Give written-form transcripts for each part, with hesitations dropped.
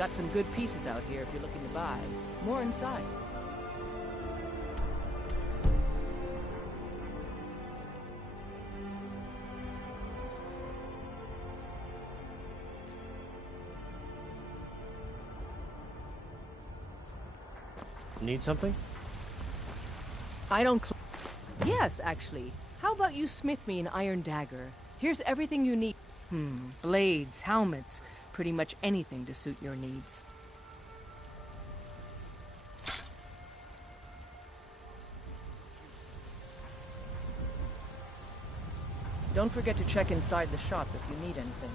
Got some good pieces out here if you're looking to buy. More inside. Need something? I don't Yes, actually. How about you smith me an iron dagger? Here's everything you need. Blades, helmets, pretty much anything to suit your needs. Don't forget to check inside the shop if you need anything.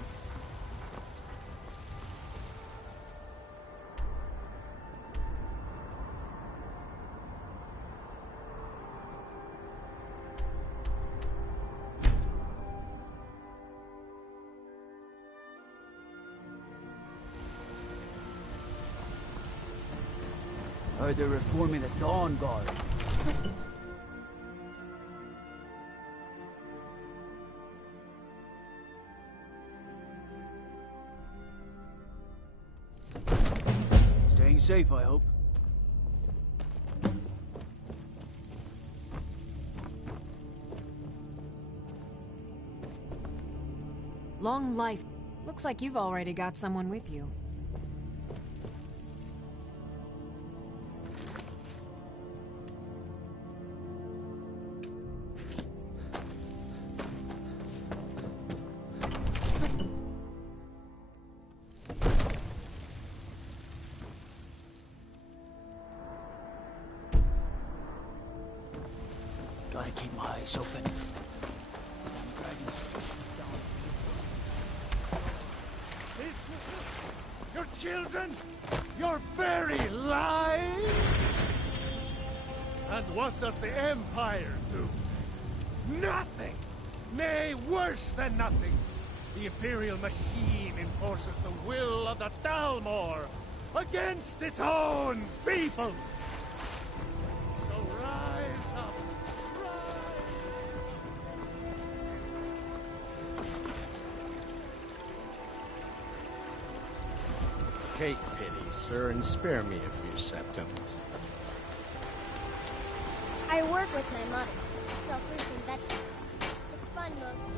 Heard they're reforming the Dawn Guard. Staying safe, I hope. Long life. Looks like you've already got someone with you. Gotta keep my eyes open. Businesses, your children, your very lives! And what does the Empire do? Nothing! Nay, worse than nothing! The Imperial machine enforces the will of the Dalmor against its own people! So rise up! Take pity, sir, and spare me a few septims. I work with my mother. Sell fruits and vegetables. It's fun mostly.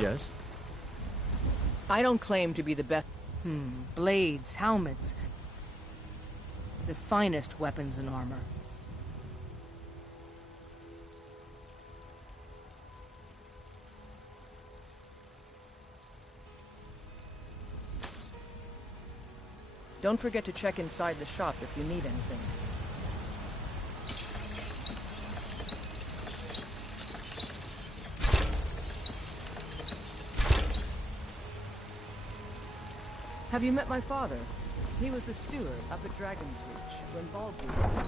Yes? I don't claim to be the best. Blades, helmets. The finest weapons and armor. Don't forget to check inside the shop if you need anything. Have you met my father? He was the steward up at Dragon's Reach when Baldwin was here.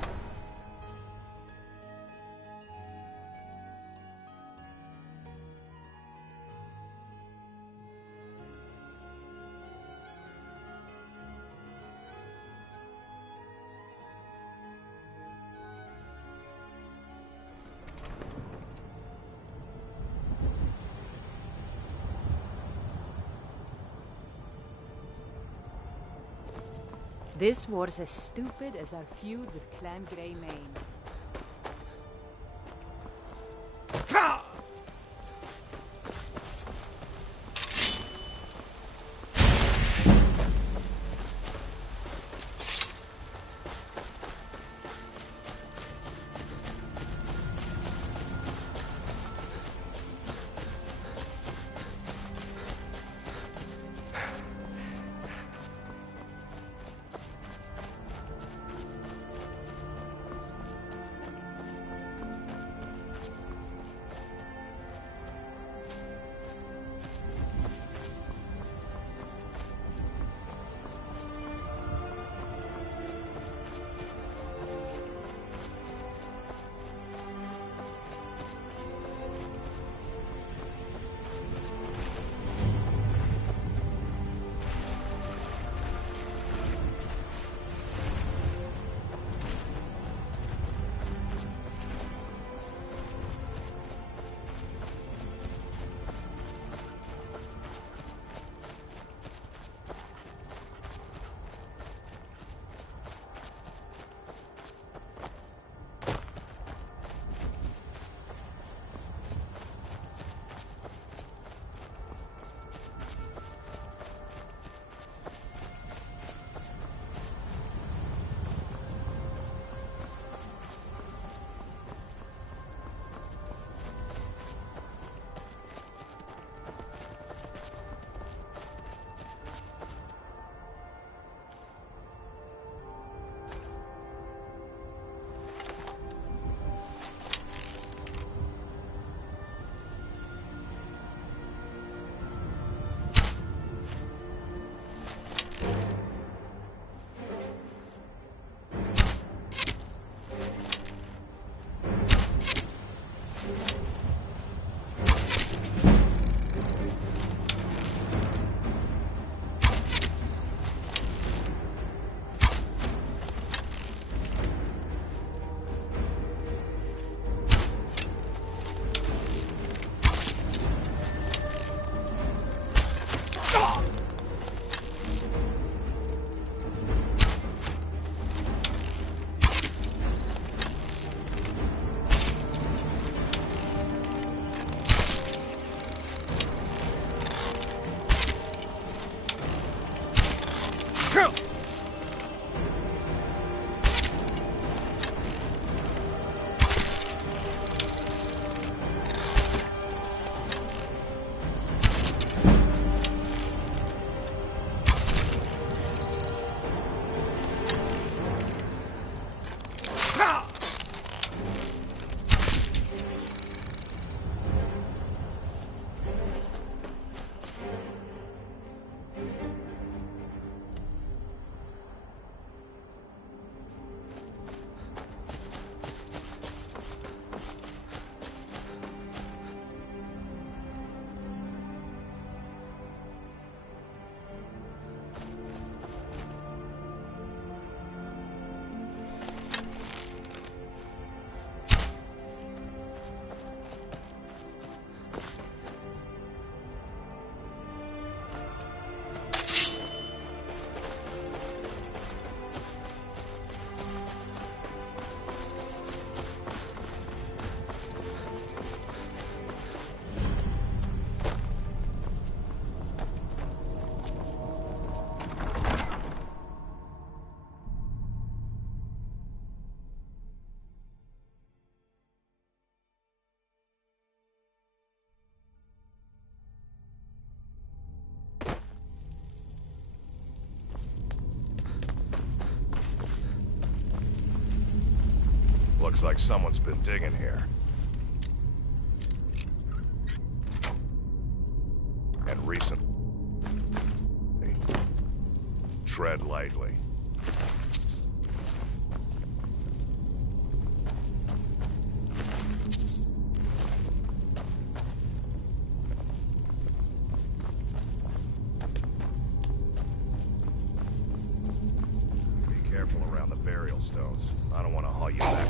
This war's as stupid as our feud with Clan Greymane. Looks like someone's been digging here. And recent. Tread lightly. Be careful around the burial stones. I don't want to haul you back.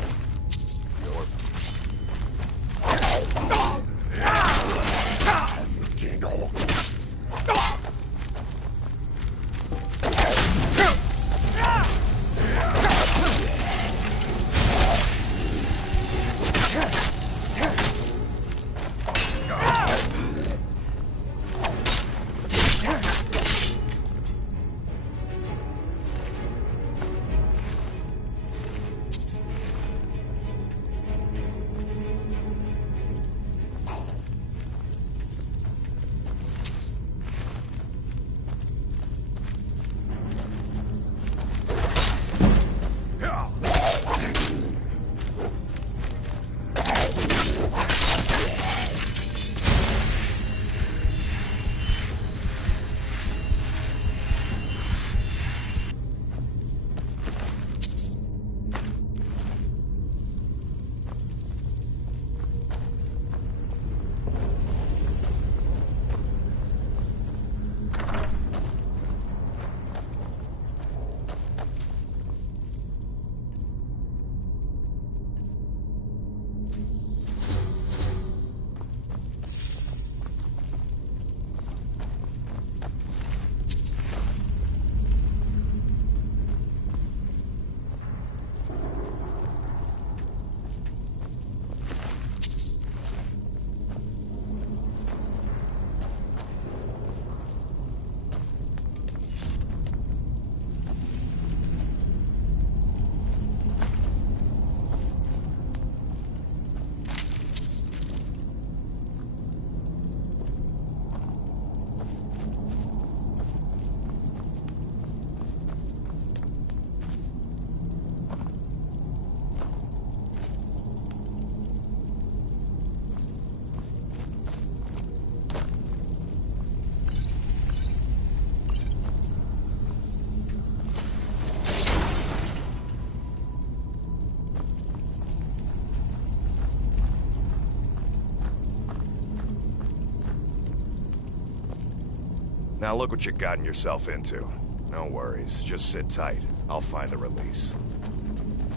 Now look what you've gotten yourself into. No worries, just sit tight. I'll find a release.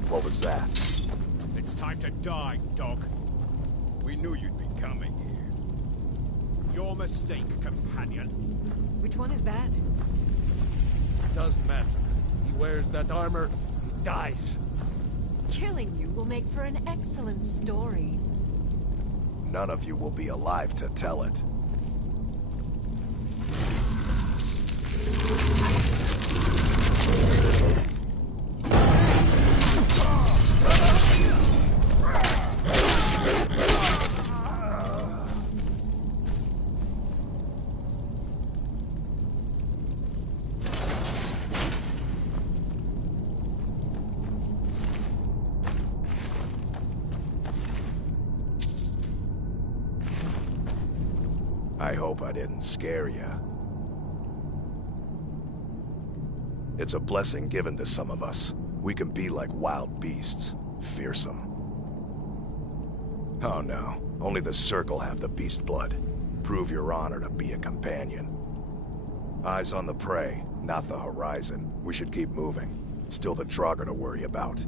What was that? It's time to die, dog. We knew you'd be coming here. Your mistake, companion. Which one is that? Doesn't matter. He wears that armor, he dies. Killing you will make for an excellent story. None of you will be alive to tell it. I hope I didn't scare you. It's a blessing given to some of us. We can be like wild beasts, fearsome. Oh no, only the Circle have the beast blood. Prove your honor to be a companion. Eyes on the prey, not the horizon. We should keep moving. Still the Draugr to worry about.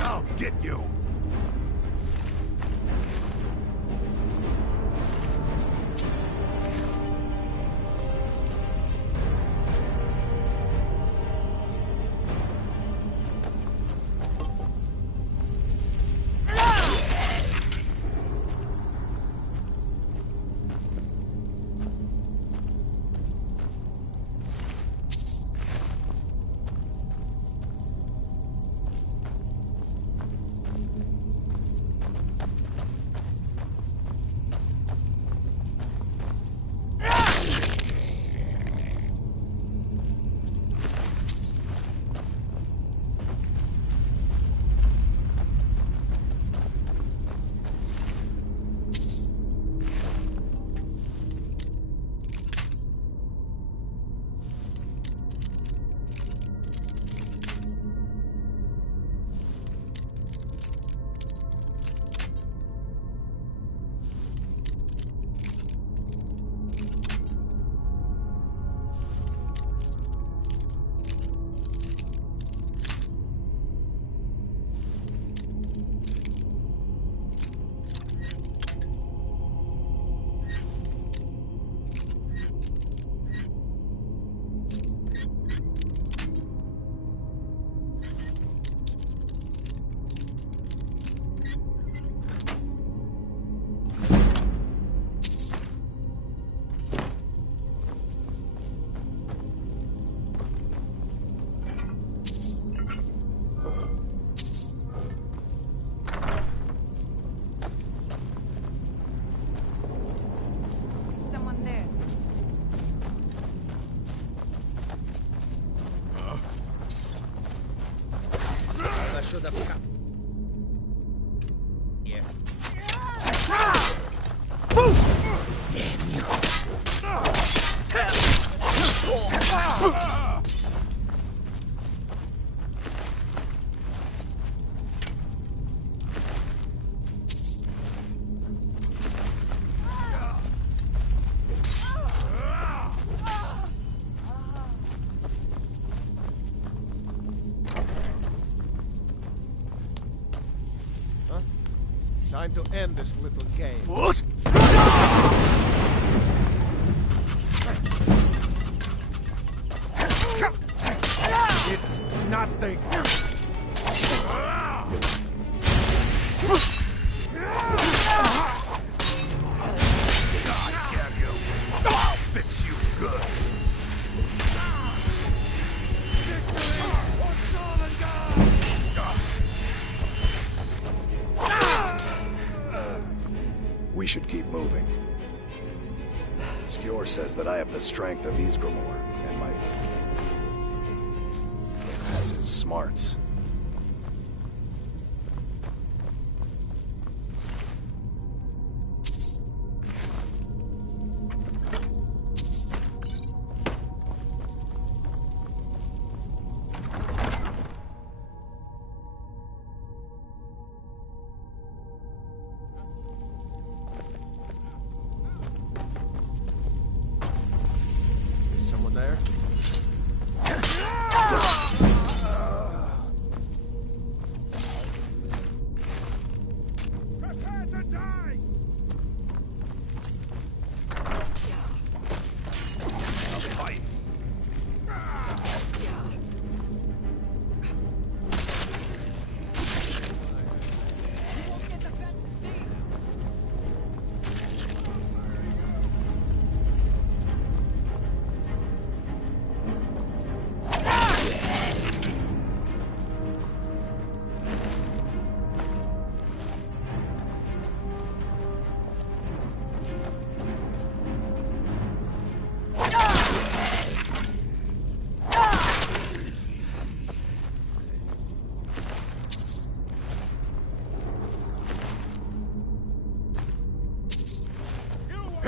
I'll get you. should have come. Here. Damn you. Time to end this little game. It's nothing. God damn you. I'll fix you good. We should keep moving. Skjor says that I have the strength of Ysgramor, and my... has his smarts.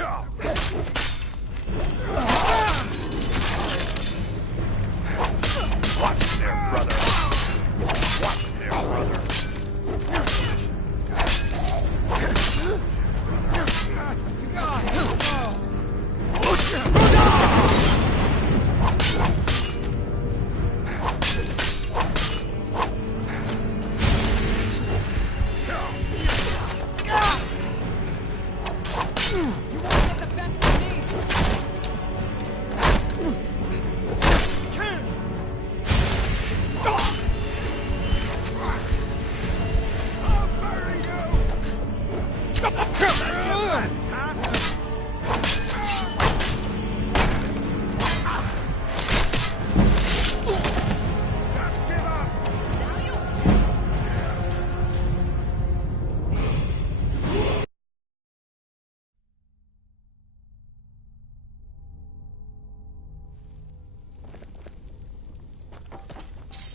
Watch there, brother. Watch there, brother.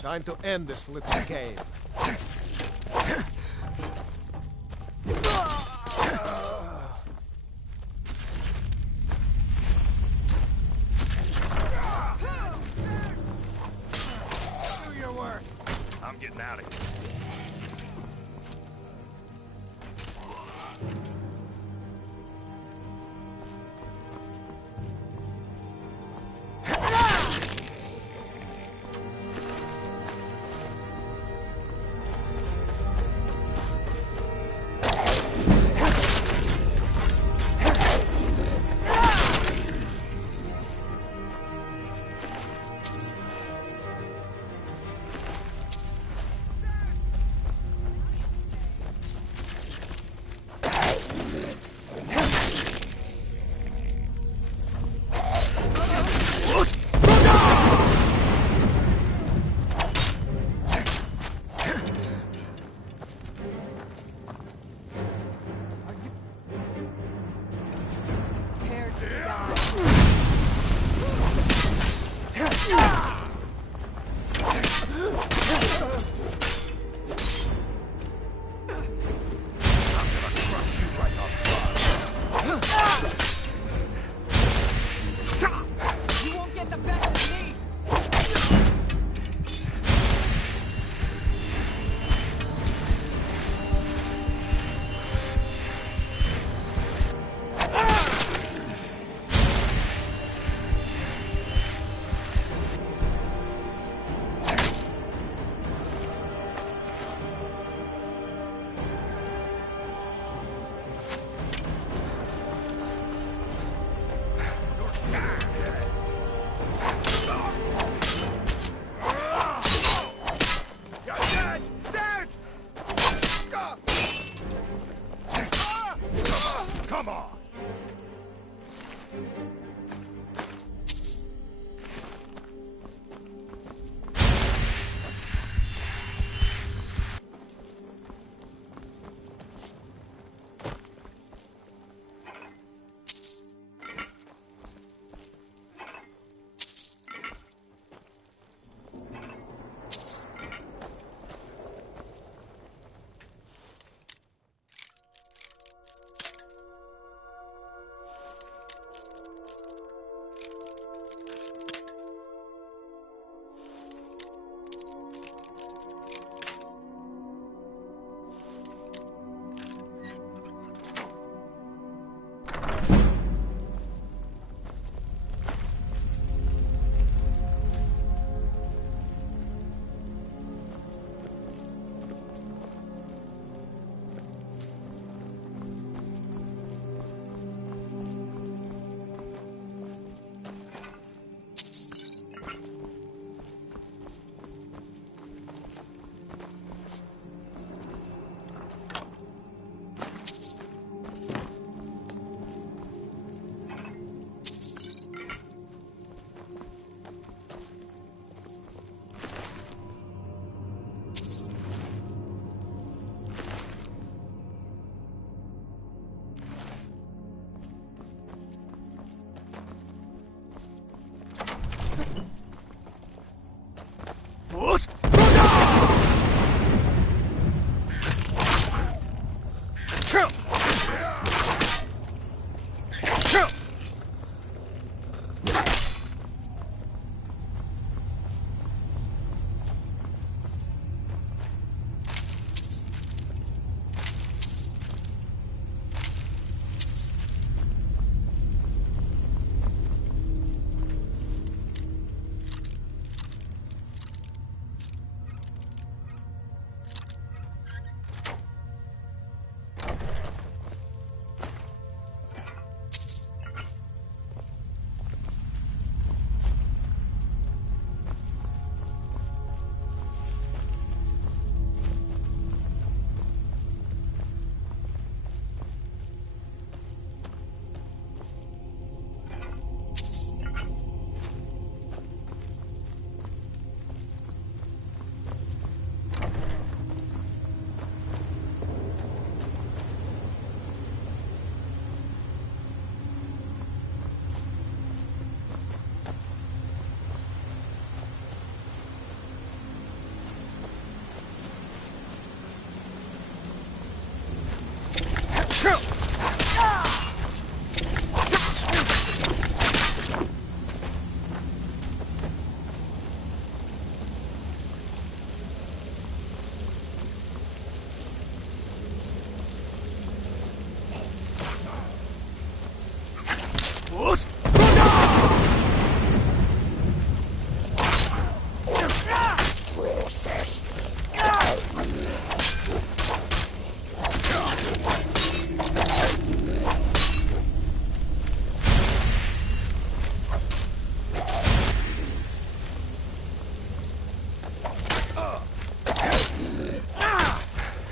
Time to end this little game. Do your worst. I'm getting out of here.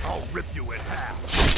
I'll rip you in half.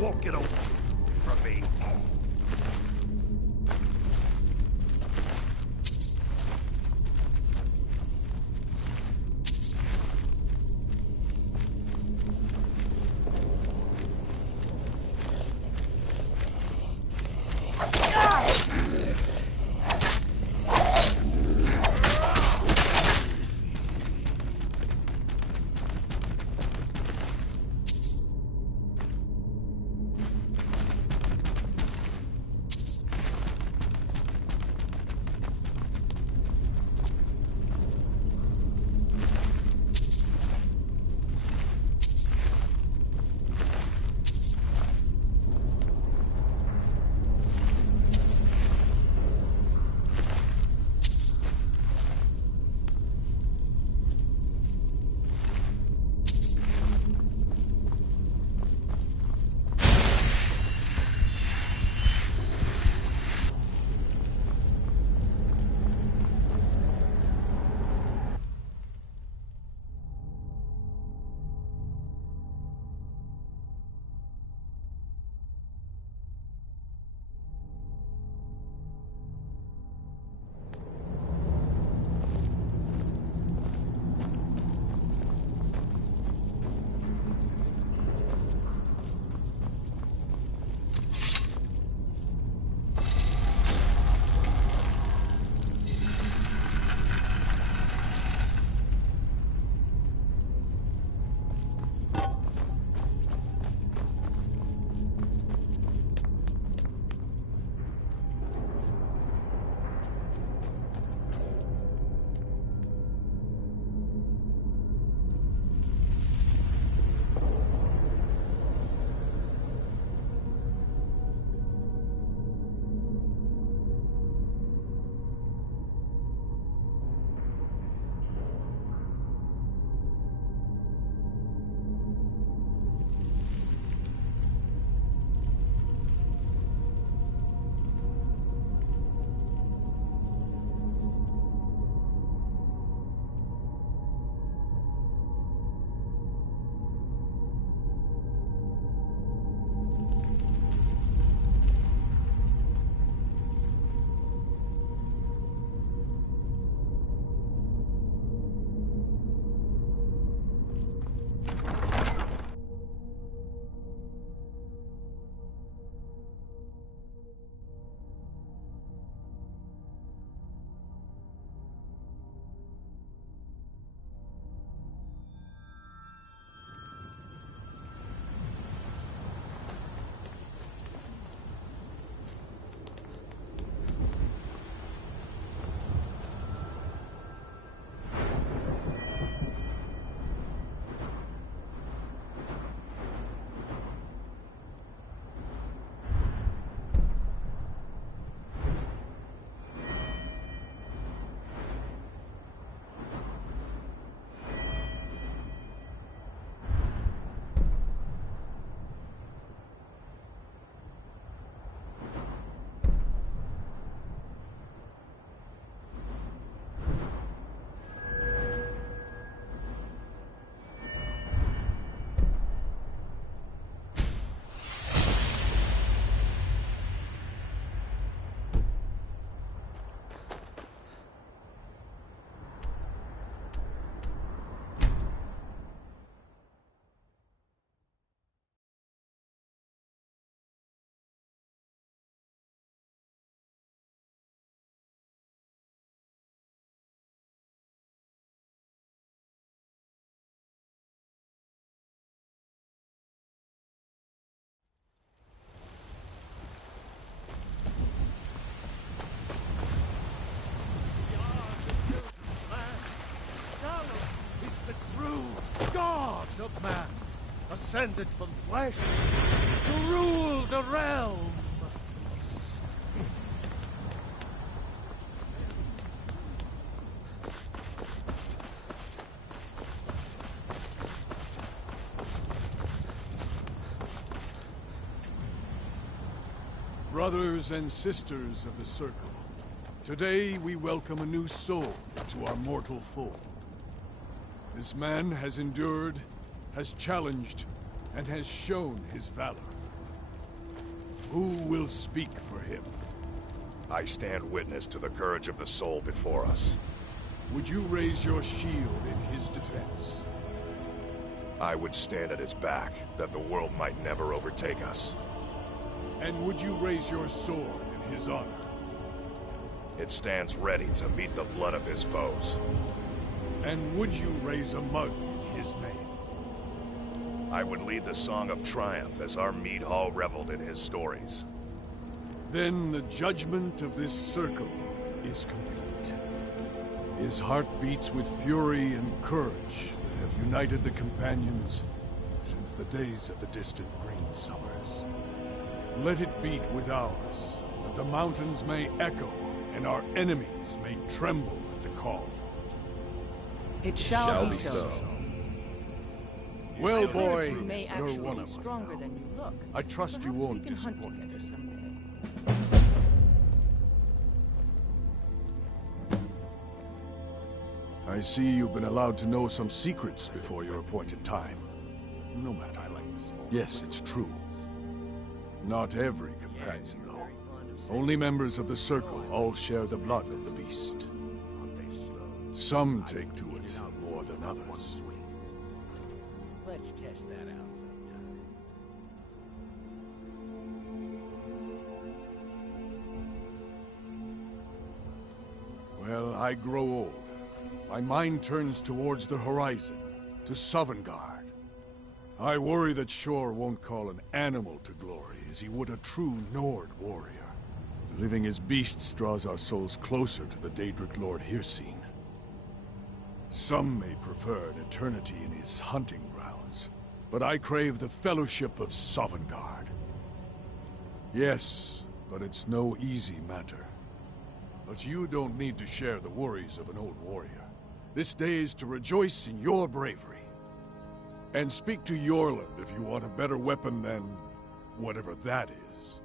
won't get away from me. of man, ascended from flesh to rule the realm. Brothers and sisters of the Circle, today we welcome a new soul into our mortal fold. This man has endured, has challenged, and has shown his valor. Who will speak for him? I stand witness to the courage of the soul before us. Would you raise your shield in his defense? I would stand at his back, that the world might never overtake us. And would you raise your sword in his honor? It stands ready to meet the blood of his foes. And would you raise a mug in his name? I would lead the song of triumph as our mead hall reveled in his stories. Then the judgment of this circle is complete. His heart beats with fury and courage that have united the companions since the days of the distant green summers. Let it beat with ours, that the mountains may echo and our enemies may tremble at the call. It shall be so. Well, I heard boy, you may you're actually one be of us stronger now. than you look. I trust you Perhaps we won't can hunt disappoint. together someday. I see you've been allowed to know some secrets before your appointed time. No matter. Yes, it's true. Not every companion, though. Only members of the Circle all share the blood of the beast. Some take to it more than others. Let's test that out sometime. Well, I grow old. My mind turns towards the horizon, to Sovngarde. I worry that Shor won't call an animal to glory as he would a true Nord warrior. Living as beasts draws our souls closer to the Daedric Lord Hircine. Some may prefer an eternity in his hunting grounds, but I crave the fellowship of Sovngarde. Yes, but it's no easy matter. But you don't need to share the worries of an old warrior. This day is to rejoice in your bravery. And speak to Yorland if you want a better weapon than whatever that is.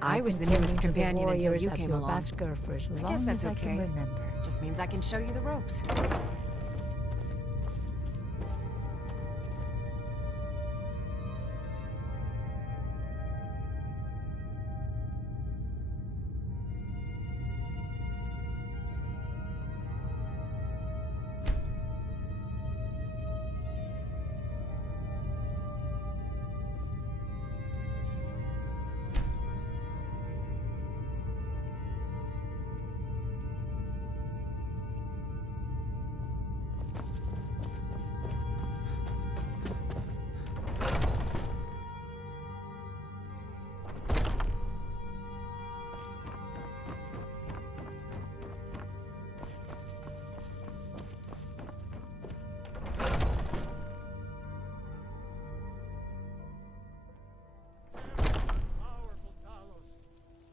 I was the newest companion until you came along. I guess that's okay. Just means I can show you the ropes. Powerful Talos,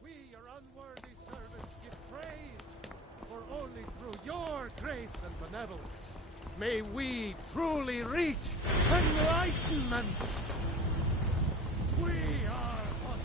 we, your unworthy servants, give praise, for only through your grace and benevolence may we truly reach enlightenment. We are Hotman.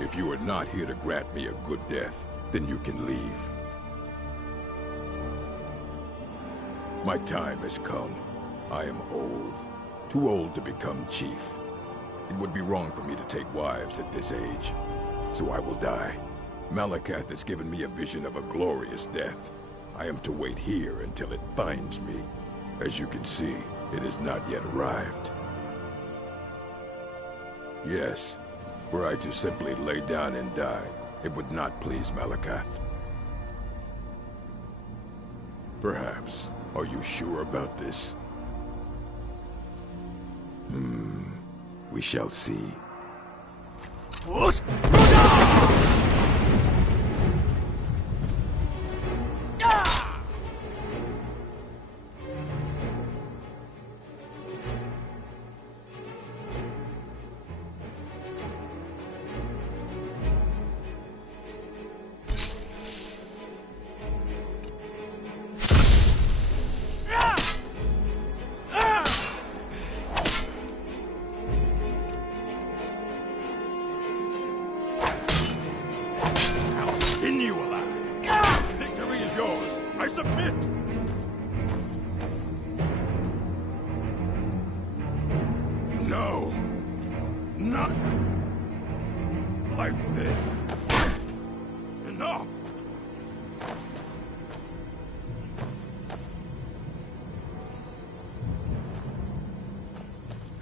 If you are not here to grant me a good death, then you can leave. My time has come. I am old. Too old to become chief. It would be wrong for me to take wives at this age. So I will die. Malakath has given me a vision of a glorious death. I am to wait here until it finds me. As you can see, it has not yet arrived. Yes, were I to simply lay down and die, it would not please Malakath. Perhaps. Are you sure about this? We shall see.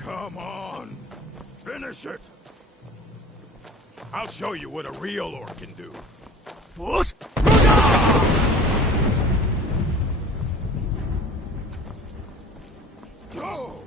Come on! Finish it! I'll show you what a real orc can do. Go!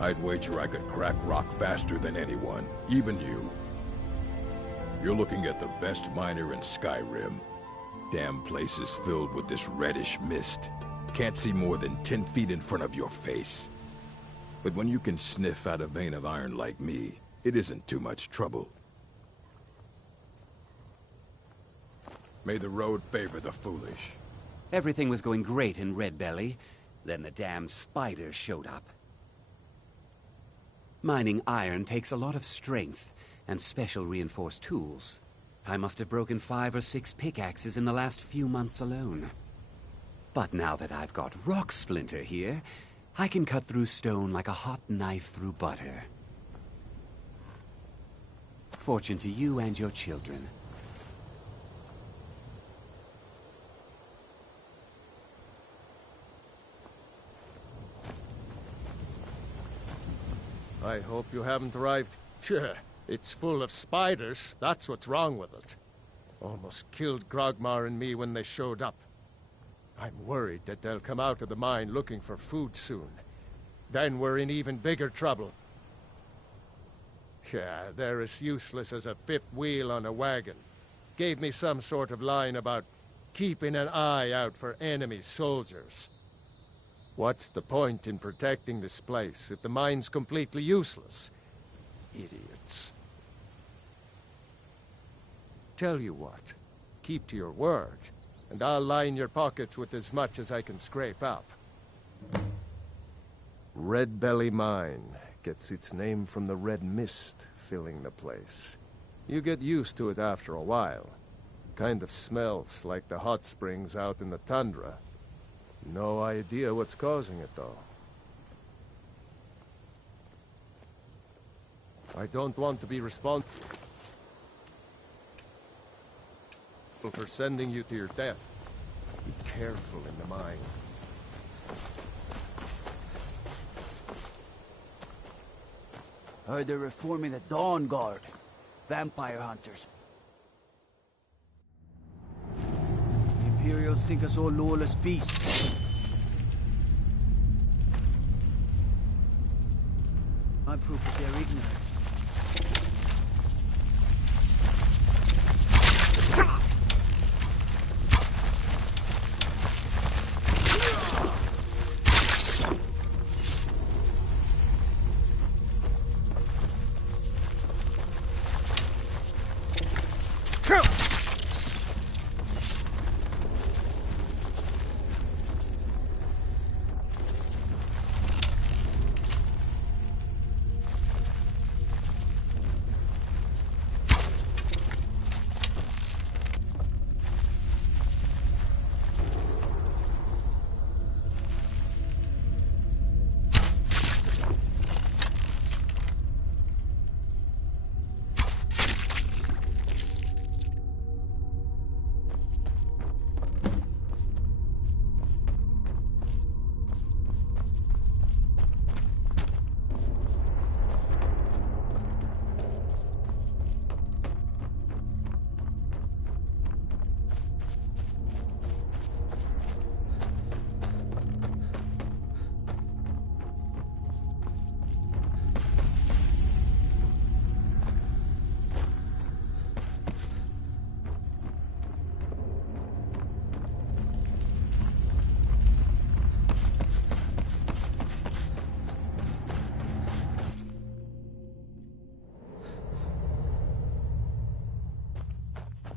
I'd wager I could crack rock faster than anyone, even you. You're looking at the best miner in Skyrim. Damn place is filled with this reddish mist. Can't see more than 10 feet in front of your face. But when you can sniff out a vein of iron like me, it isn't too much trouble. May the road favor the foolish. Everything was going great in Red Belly. Then the damn spiders showed up. Mining iron takes a lot of strength and special reinforced tools. I must have broken 5 or 6 pickaxes in the last few months alone. But now that I've got Rock Splinter here, I can cut through stone like a hot knife through butter. Fortune to you and your children. I hope you haven't arrived. Sure, it's full of spiders. That's what's wrong with it. Almost killed Grogmar and me when they showed up. I'm worried that they'll come out of the mine looking for food soon. Then we're in even bigger trouble. Yeah, they're as useless as a fifth wheel on a wagon. Gave me some sort of line about keeping an eye out for enemy soldiers. What's the point in protecting this place if the mine's completely useless? Idiots. Tell you what, keep to your word, and I'll line your pockets with as much as I can scrape up. Red Belly Mine gets its name from the red mist filling the place. You get used to it after a while. Kind of smells like the hot springs out in the tundra. No idea what's causing it, though. I don't want to be responsible for sending you to your death. Be careful in the mine. Heard they're reforming the Dawn Guard. Vampire hunters. The Imperials think us all lawless beasts. I'm proof that they're ignorant.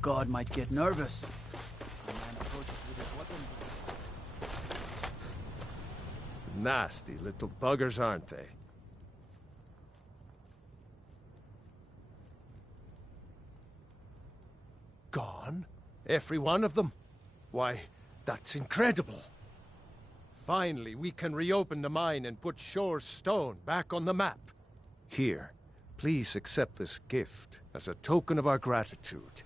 God might get nervous. A man approaches with his weapon. Nasty little buggers, aren't they? Gone? Every one of them? Why, that's incredible. Finally, we can reopen the mine and put Shore's Stone back on the map. Here, please accept this gift as a token of our gratitude.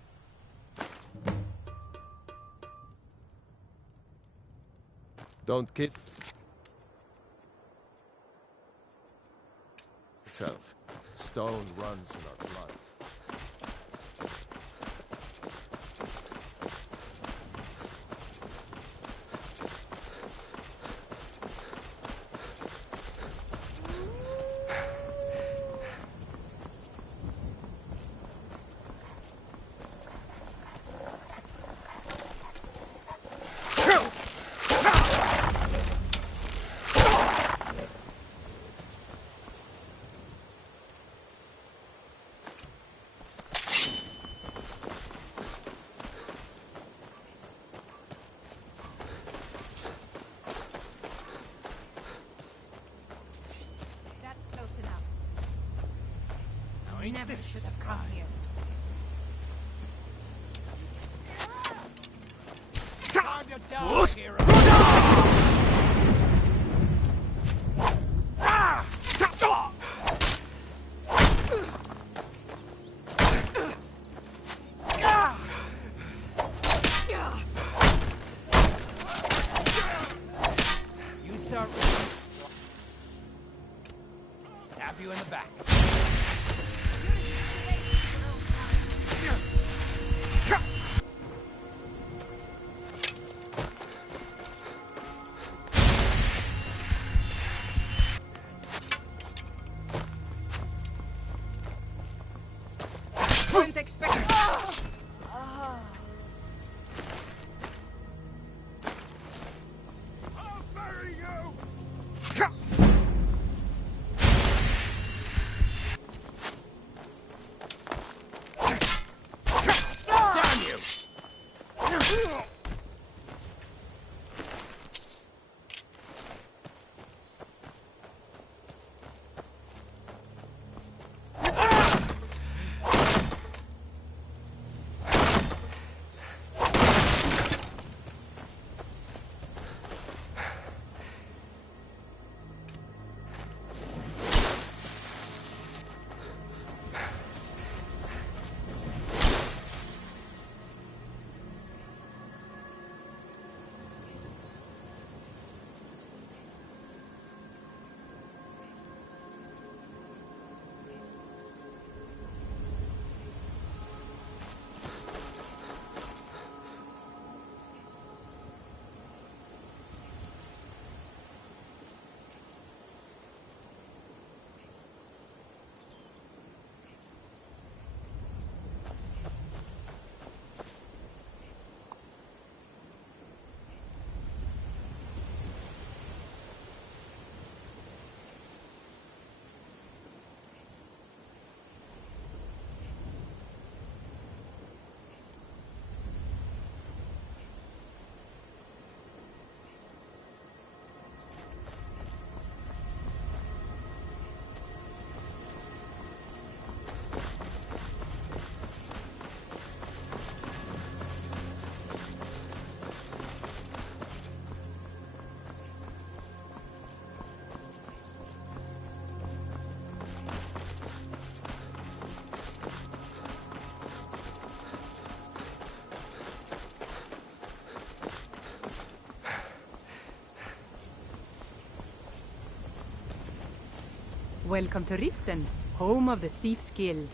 Don't kid yourself. Stone runs in our blood. never should have come here. Time to die, hero! You start stab you in the back. Weren't expecting. I'll bury you! Damn you! Welcome to Riften, home of the Thief's Guild.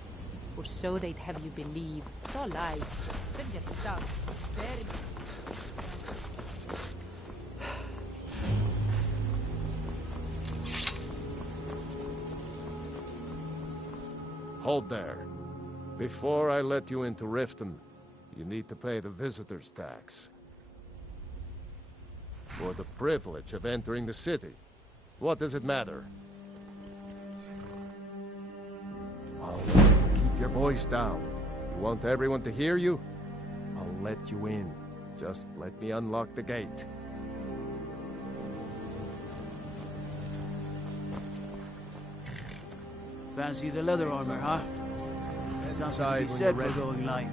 Or so they'd have you believe. It's all lies. They're just stuff. Very... Hold there. Before I let you into Riften, you need to pay the visitor's tax. For the privilege of entering the city. What does it matter? Oh, keep your voice down. You want everyone to hear you? I'll let you in. Just let me unlock the gate. Fancy the leather armor, huh? Something to be said for going light.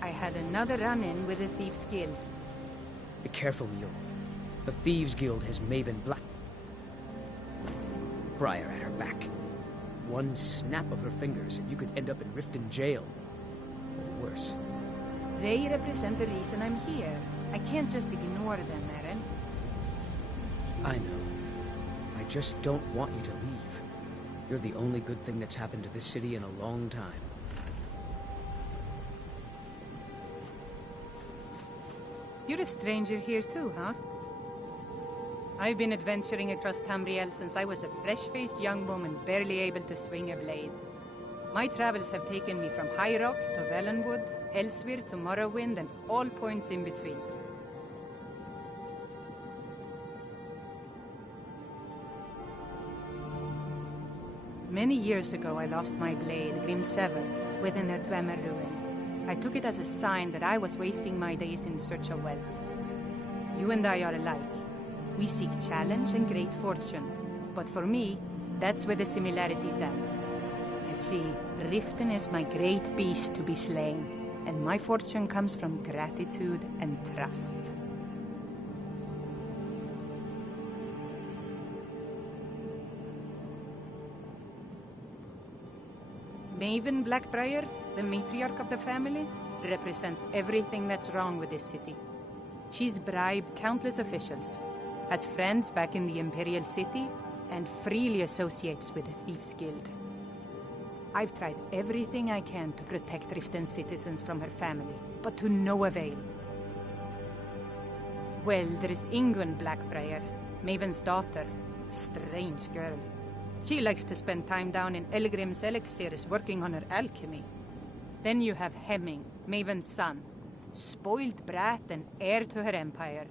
I had another run-in with the Thief's Guild. Be careful, Mule. The Thieves Guild has Maven Briar at her back. One snap of her fingers and you could end up in Riften jail. Or worse. They represent the reason I'm here. I can't just ignore them, Eren. I know. I just don't want you to leave. You're the only good thing that's happened to this city in a long time. You're a stranger here too, huh? I've been adventuring across Tamriel since I was a fresh-faced young woman barely able to swing a blade. My travels have taken me from High Rock to Valenwood, Elsewhere to Morrowind, and all points in between. Many years ago, I lost my blade, Grimsever, within a Dwemer ruin. I took it as a sign that I was wasting my days in search of wealth. You and I are alike. We seek challenge and great fortune. But for me, that's where the similarities end. You see, Riften is my great beast to be slain, and my fortune comes from gratitude and trust. Maven Blackbriar, the matriarch of the family, represents everything that's wrong with this city. She's bribed countless officials, has friends back in the Imperial City, and freely associates with the Thieves' Guild. I've tried everything I can to protect Riften's citizens from her family, but to no avail. Well, there is Ingun Blackbriar, Maven's daughter. Strange girl. She likes to spend time down in Elgrim's elixirs working on her alchemy. Then you have Hemming, Maven's son. Spoiled brat and heir to her empire.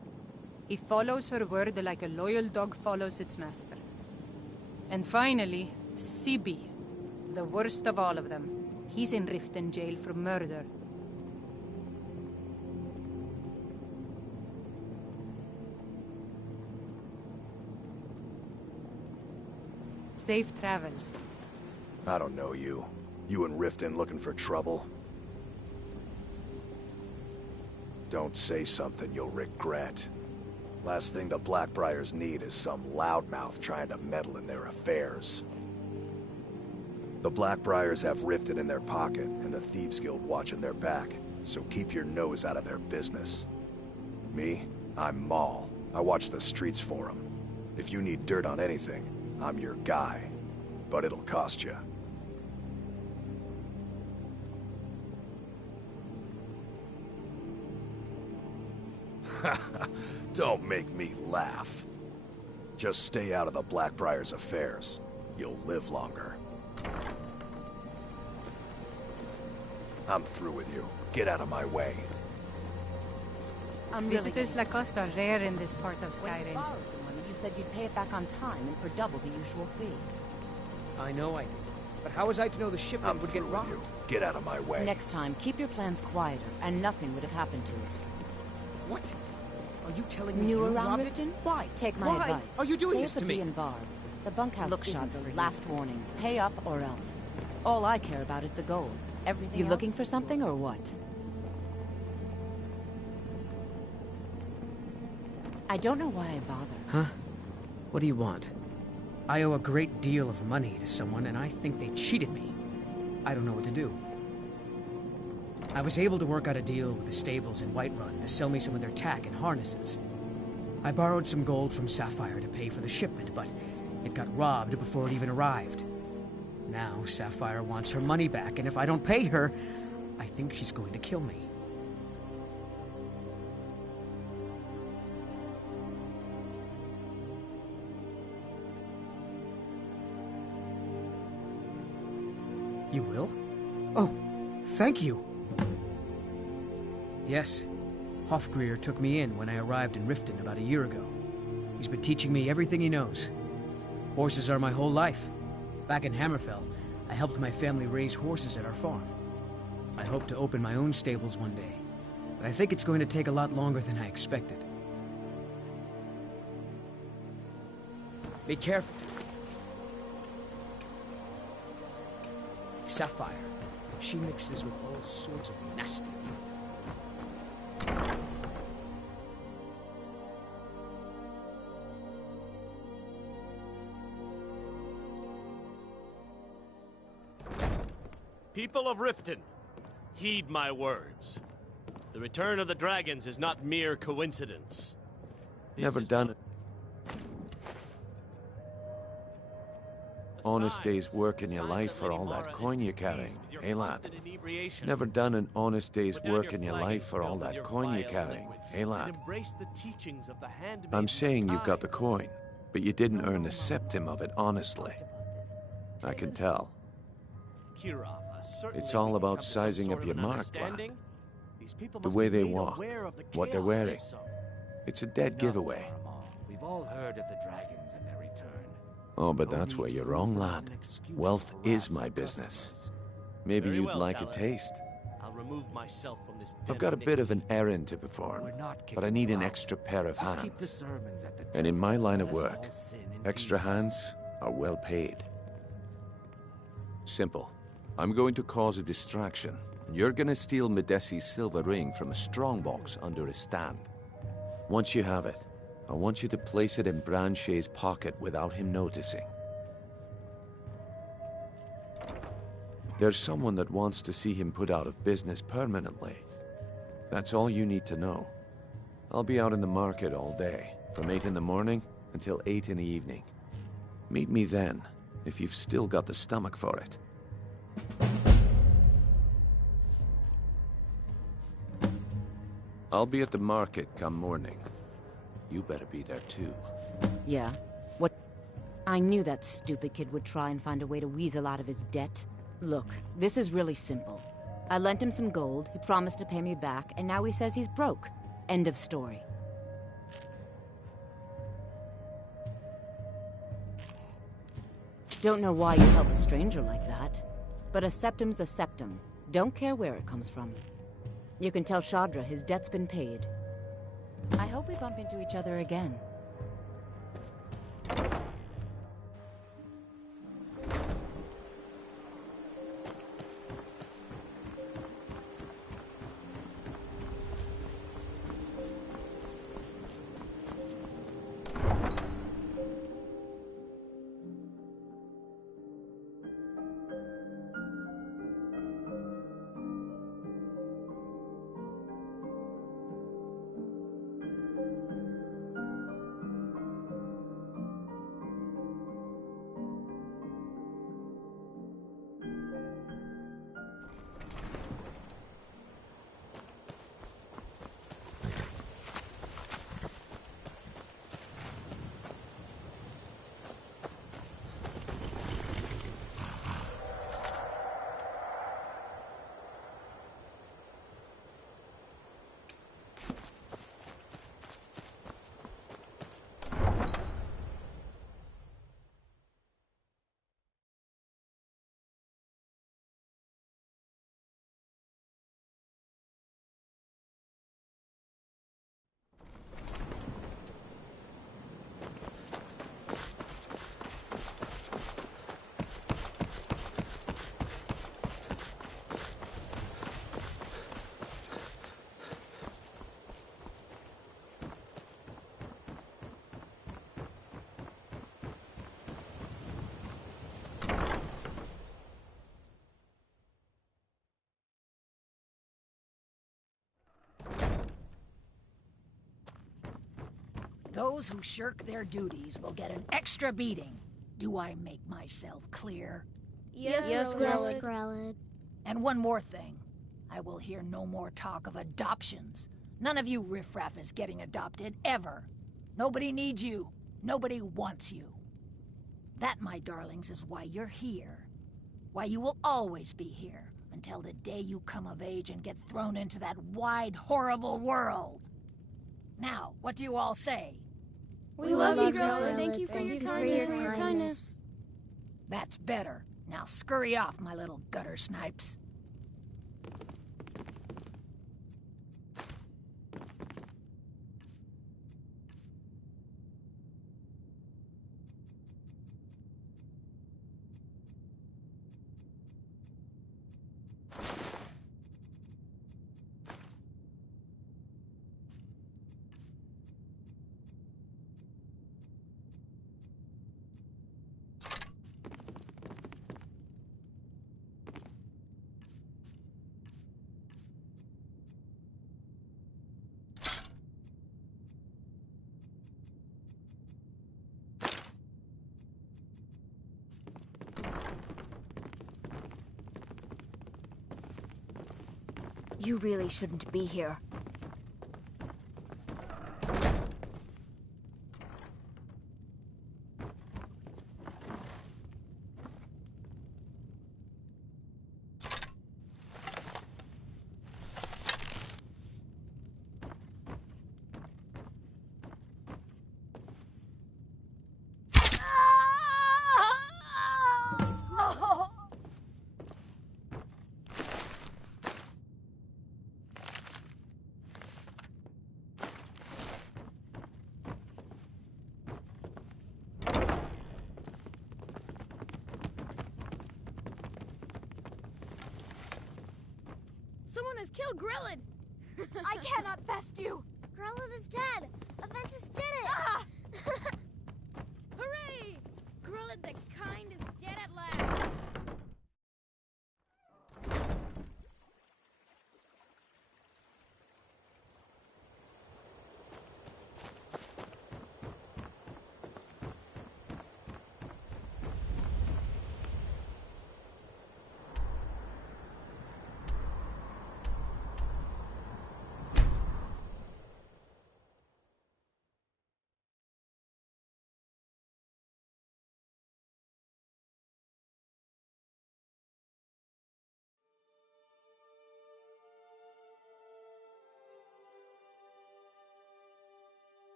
He follows her word like a loyal dog follows its master. And finally, Sibi, the worst of all of them. He's in Riften jail for murder. Safe travels. I don't know you. You and Riften looking for trouble? Don't say something you'll regret. Last thing the Blackbriars need is some loudmouth trying to meddle in their affairs. The Blackbriars have Riften in their pocket, and the Thieves Guild watching their back, so keep your nose out of their business. Me? I'm Maul. I watch the streets for them. If you need dirt on anything, I'm your guy. But it'll cost you. Don't make me laugh. Just stay out of the Blackbriars' affairs. You'll live longer. I'm through with you. Get out of my way. Visitors like us are rare in this part of When you Skyrim. borrowed the money, you said you'd pay it back on time and for double the usual fee. I know I did. But how was I to know the shipment would get robbed? Get out of my way. Next time, keep your plans quieter, and nothing would have happened to it. What? Are you telling me New you around robbed it? Riften? Why? Take my Why advice. are you doing Stay this at to the me? Bee and Bar. The bunkhouse Look, isn't for the you. last warning. Pay up or else. All I care about is the gold. Everything You else looking is for something or what? I don't know why I bother. Huh? What do you want? I owe a great deal of money to someone, and I think they cheated me. I don't know what to do. I was able to work out a deal with the stables in Whiterun to sell me some of their tack and harnesses. I borrowed some gold from Sapphire to pay for the shipment, but it got robbed before it even arrived. Now Sapphire wants her money back, and if I don't pay her, I think she's going to kill me. You will? Oh, thank you! Yes, Hofgrir took me in when I arrived in Riften about a year ago. He's been teaching me everything he knows. Horses are my whole life. Back in Hammerfell, I helped my family raise horses at our farm. I hope to open my own stables one day, but I think it's going to take a lot longer than I expected. Be careful. Sapphire. She mixes with all sorts of nasty. People of Riften, heed my words. The return of the dragons is not mere coincidence. Never done it. Honest day's work in your life for all that coin you're carrying, eh, lad? Never done an honest day's work in your life for all that coin you're carrying, eh, lad? I'm saying you've got the coin, but you didn't earn a septim of it honestly. I can tell. It's all about sizing up your mark, lad. The way they walk, what they're wearing. It's a dead giveaway. We've all heard of the dragons and their return. Oh, but that's where you're wrong, lad. Wealth is my business. Maybe Very you'd well, like a Talar. taste. I'll remove myself from this I've got a bit of an errand to perform, but I need an extra pair of hands. And in my line of work, extra hands are well paid. Simple. I'm going to cause a distraction. You're gonna steal Medesi's silver ring from a strongbox under a stand. Once you have it, I want you to place it in Branchet's pocket without him noticing. There's someone that wants to see him put out of business permanently. That's all you need to know. I'll be out in the market all day, from 8 in the morning until 8 in the evening. Meet me then, if you've still got the stomach for it. I'll be at the market come morning. You better be there too. Yeah? What? I knew that stupid kid would try and find a way to weasel out of his debt. Look, this is really simple. I lent him some gold, he promised to pay me back, and now he says he's broke. End of story. Don't know why you help a stranger like that, but a septum's a septum. Don't care where it comes from. You can tell Shadra his debt's been paid. I hope we bump into each other again. Those who shirk their duties will get an extra beating. Do I make myself clear? Yes, Grelid. And one more thing. I will hear no more talk of adoptions. None of you riffraff is getting adopted, ever. Nobody needs you. Nobody wants you. That, my darlings, is why you're here. Why you will always be here, until the day you come of age and get thrown into that wide, horrible world. Now, what do you all say? We love you, Grelid. Thank you for your kindness. That's better. Now scurry off, my little gutter snipes. You really shouldn't be here. Someone has killed Grillin! I cannot best you! Grillin is dead! Aventus did it! Ah! Hooray! Grillin the Kind is dead at last!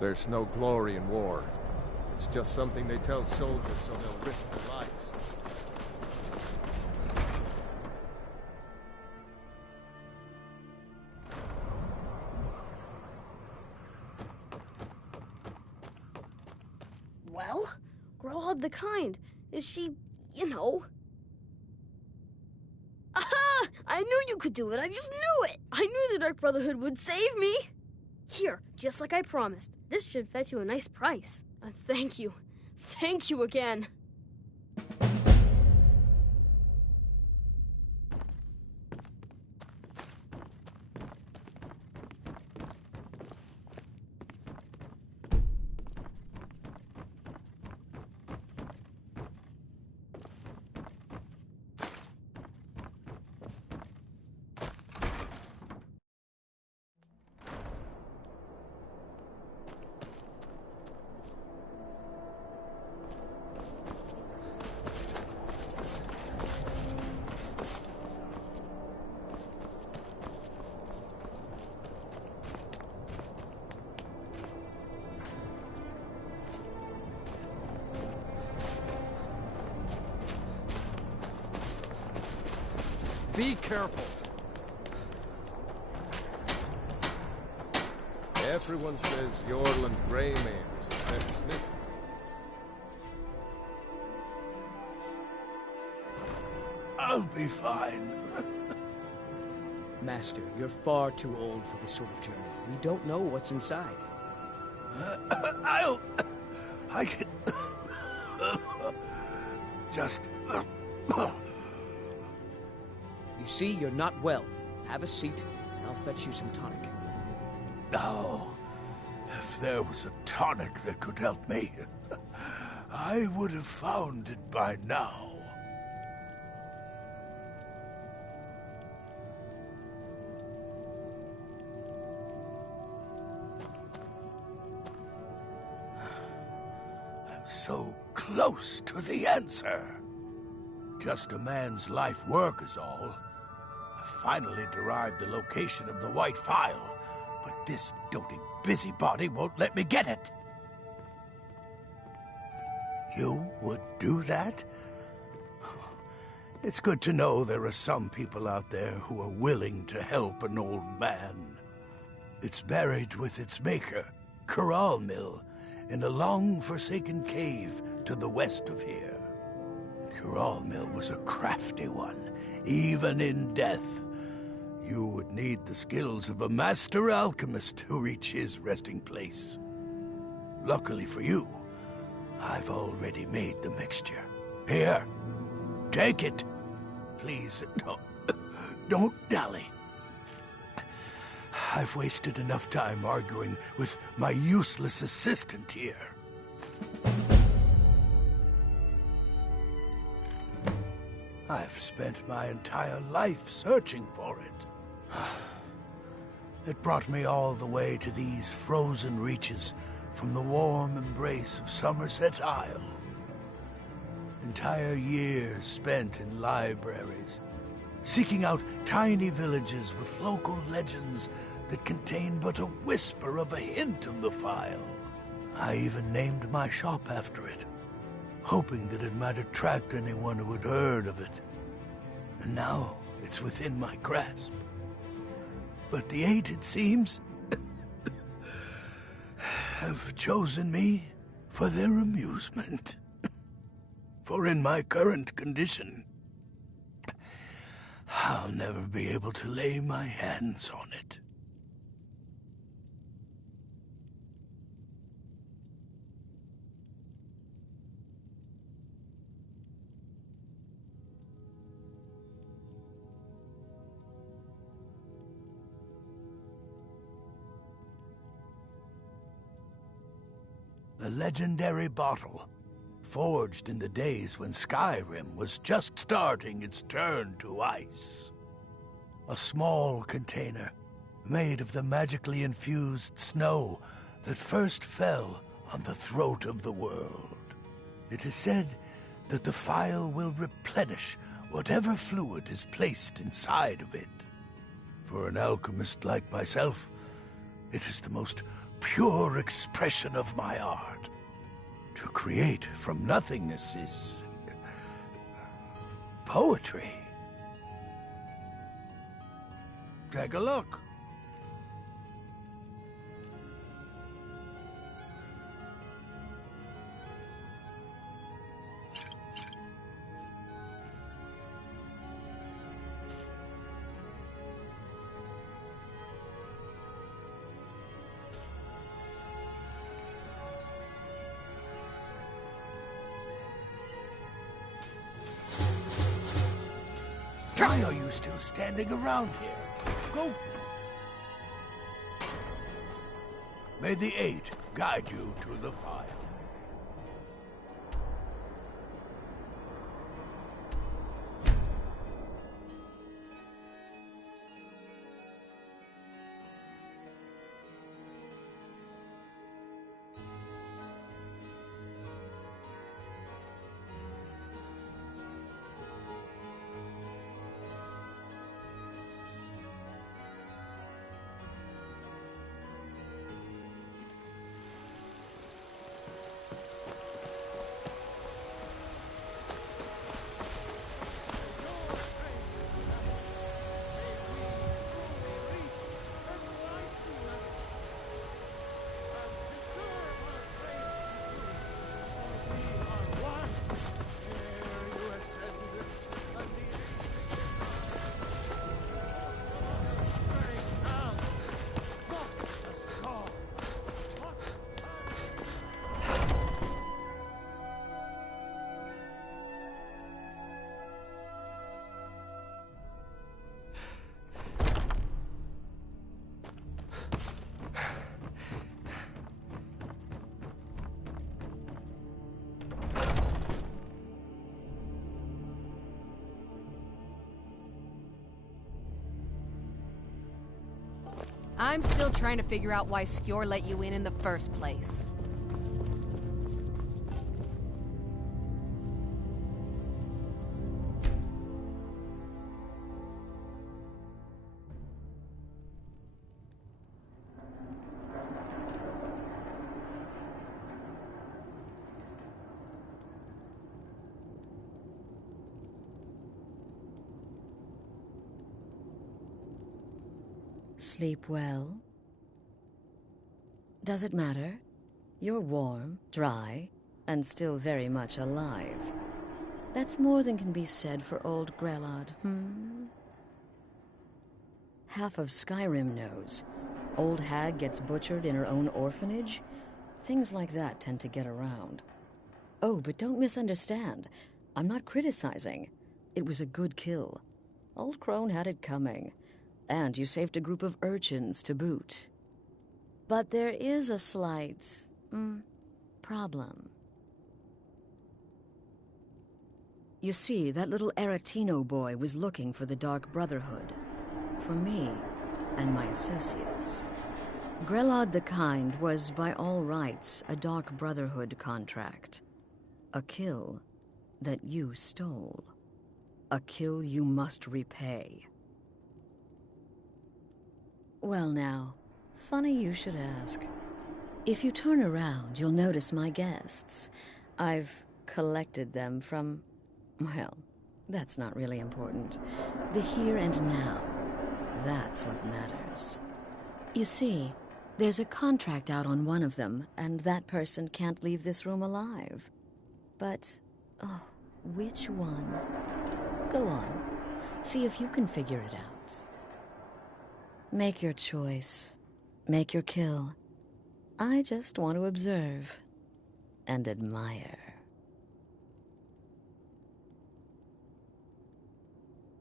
There's no glory in war. It's just something they tell soldiers so they'll risk their lives. Well, Growhub the Kind. Is she, you know... Aha! I knew you could do it. I just knew it. I knew the Dark Brotherhood would save me. Here, just like I promised. This should fetch you a nice price. Thank you. Thank you again. Be careful. Everyone says Yorland Greymane is the best smith. I'll be fine. Master, you're far too old for this sort of journey. We don't know what's inside. I can... just... You see, you're not well. Have a seat, and I'll fetch you some tonic. Oh, if there was a tonic that could help me, I would have found it by now. I'm so close to the answer. Just a man's life work is all. I finally derived the location of the White Phial, but this doting busybody won't let me get it. You would do that? It's good to know there are some people out there who are willing to help an old man. It's buried with its maker, Corral Mill, in a long-forsaken cave to the west of here. Corral Mill was a crafty one, even in death. You would need the skills of a master alchemist to reach his resting place. Luckily for you, I've already made the mixture. Here, take it. Please, don't dally. I've wasted enough time arguing with my useless assistant here. I've spent my entire life searching for it. It brought me all the way to these frozen reaches from the warm embrace of Somerset Isle. Entire years spent in libraries, seeking out tiny villages with local legends that contain but a whisper of a hint of the phial. I even named my shop after it, hoping that it might attract anyone who had heard of it. And now it's within my grasp. But the 8, it seems, have chosen me for their amusement. For in my current condition, I'll never be able to lay my hands on it. The legendary bottle, forged in the days when Skyrim was just starting its turn to ice. A small container made of the magically infused snow that first fell on the throat of the world. It is said that the phial will replenish whatever fluid is placed inside of it. For an alchemist like myself, it is the most pure expression of my art. To create from nothingness is poetry. Take a look. Why are you still standing around here? Go! May the Eight guide you to the fire. I'm still trying to figure out why Skjor let you in the first place. Sleep well? Does it matter? You're warm, dry, and still very much alive. That's more than can be said for old Grelod, Half of Skyrim knows. Old hag gets butchered in her own orphanage. Things like that tend to get around. Oh, but don't misunderstand. I'm not criticizing. It was a good kill. Old Crone had it coming. And you saved a group of urchins to boot. But there is a slight, problem. You see, that little Aretino boy was looking for the Dark Brotherhood. For me and my associates. Grelod the Kind was, by all rights, a Dark Brotherhood contract. A kill that you stole. A kill you must repay. Well now, funny you should ask. If you turn around, you'll notice my guests. I've collected them from, well, that's not really important. The here and now, that's what matters. You see, There's a contract out on one of them, and that person can't leave this room alive. But, oh, which one? Go on. See if you can figure it out. Make your choice. Make your kill. I just want to observe and admire.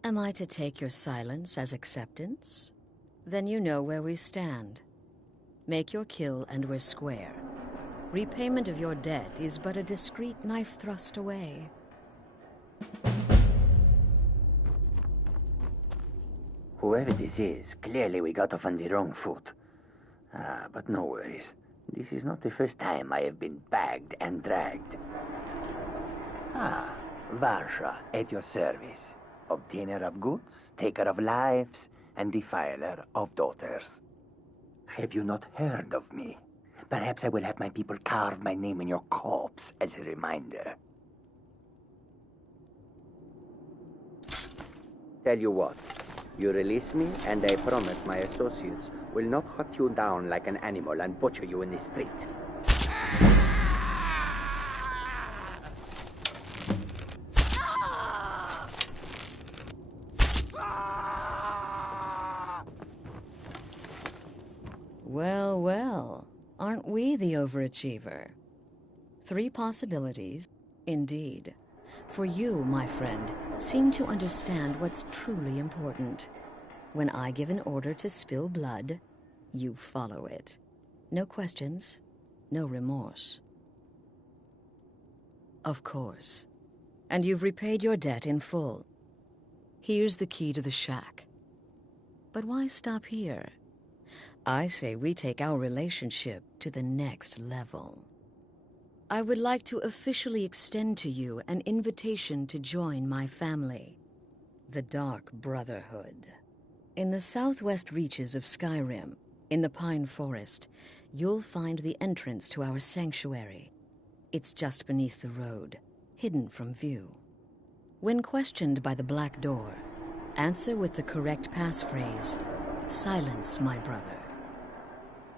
Am I to take your silence as acceptance? Then you know where we stand. Make your kill and we're square. Repayment of your debt is but a discreet knife thrust away. Whoever this is, clearly we got off on the wrong foot. But no worries. This is not the first time I have been bagged and dragged. Varsha, at your service. Obtainer of goods, taker of lives, and defiler of daughters. Have you not heard of me? Perhaps I will have my people carve my name in your corpse as a reminder. Tell you what, you release me, and I promise my associates will not hunt you down like an animal and butcher you in the street. Well, well, aren't we the overachiever? 3 possibilities, indeed. For you, my friend, seem to understand what's truly important. When I give an order to spill blood, you follow it. No questions, no remorse. Of course. And you've repaid your debt in full. Here's the key to the shack. But why stop here? I say we take our relationship to the next level. I would like to officially extend to you an invitation to join my family, the Dark Brotherhood. In the southwest reaches of Skyrim, in the Pine Forest, you'll find the entrance to our sanctuary. It's just beneath the road, hidden from view. When questioned by the Black Door, answer with the correct passphrase, "Silence, my brother."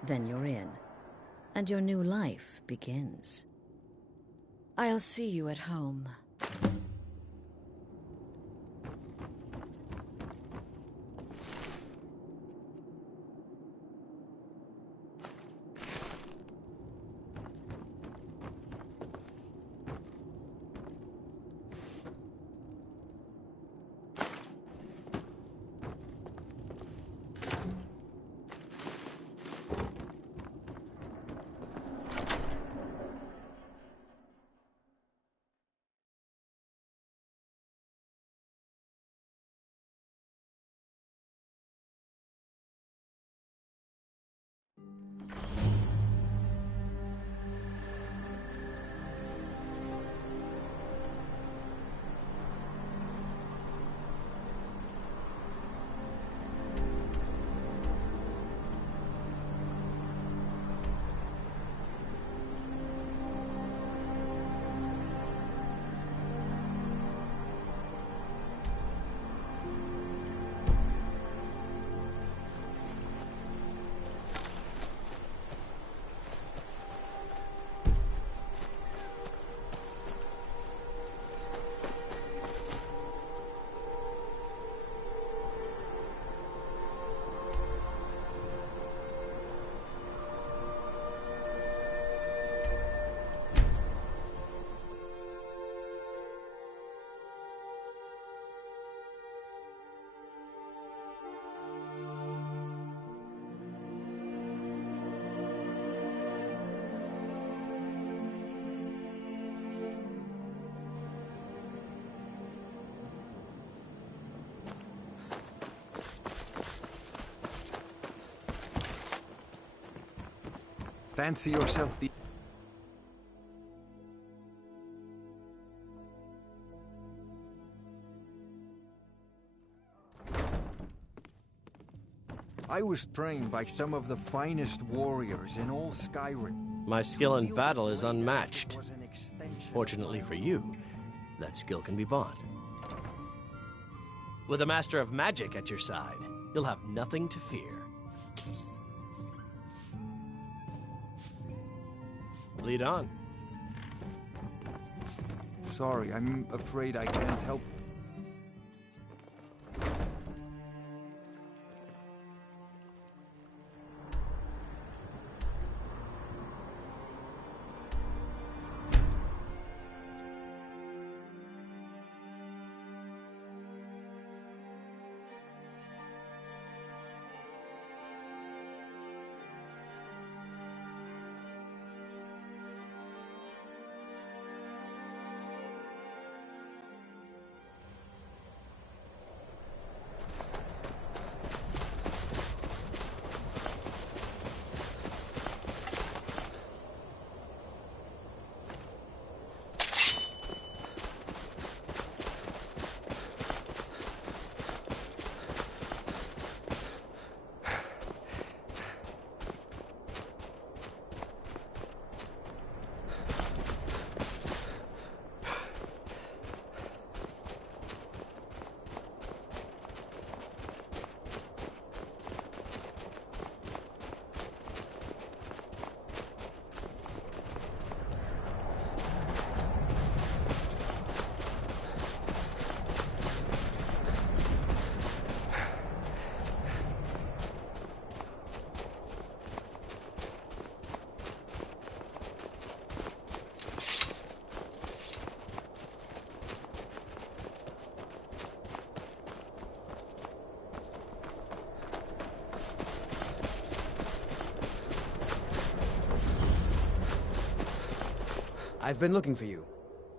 Then you're in, and your new life begins. I'll see you at home. Fancy yourself the... I was trained by some of the finest warriors in all Skyrim. My skill in battle is unmatched. Fortunately for you, that skill can be bought. With a master of magic at your side, you'll have nothing to fear. Lead on. Sorry, I'm afraid I can't help. I've been looking for you.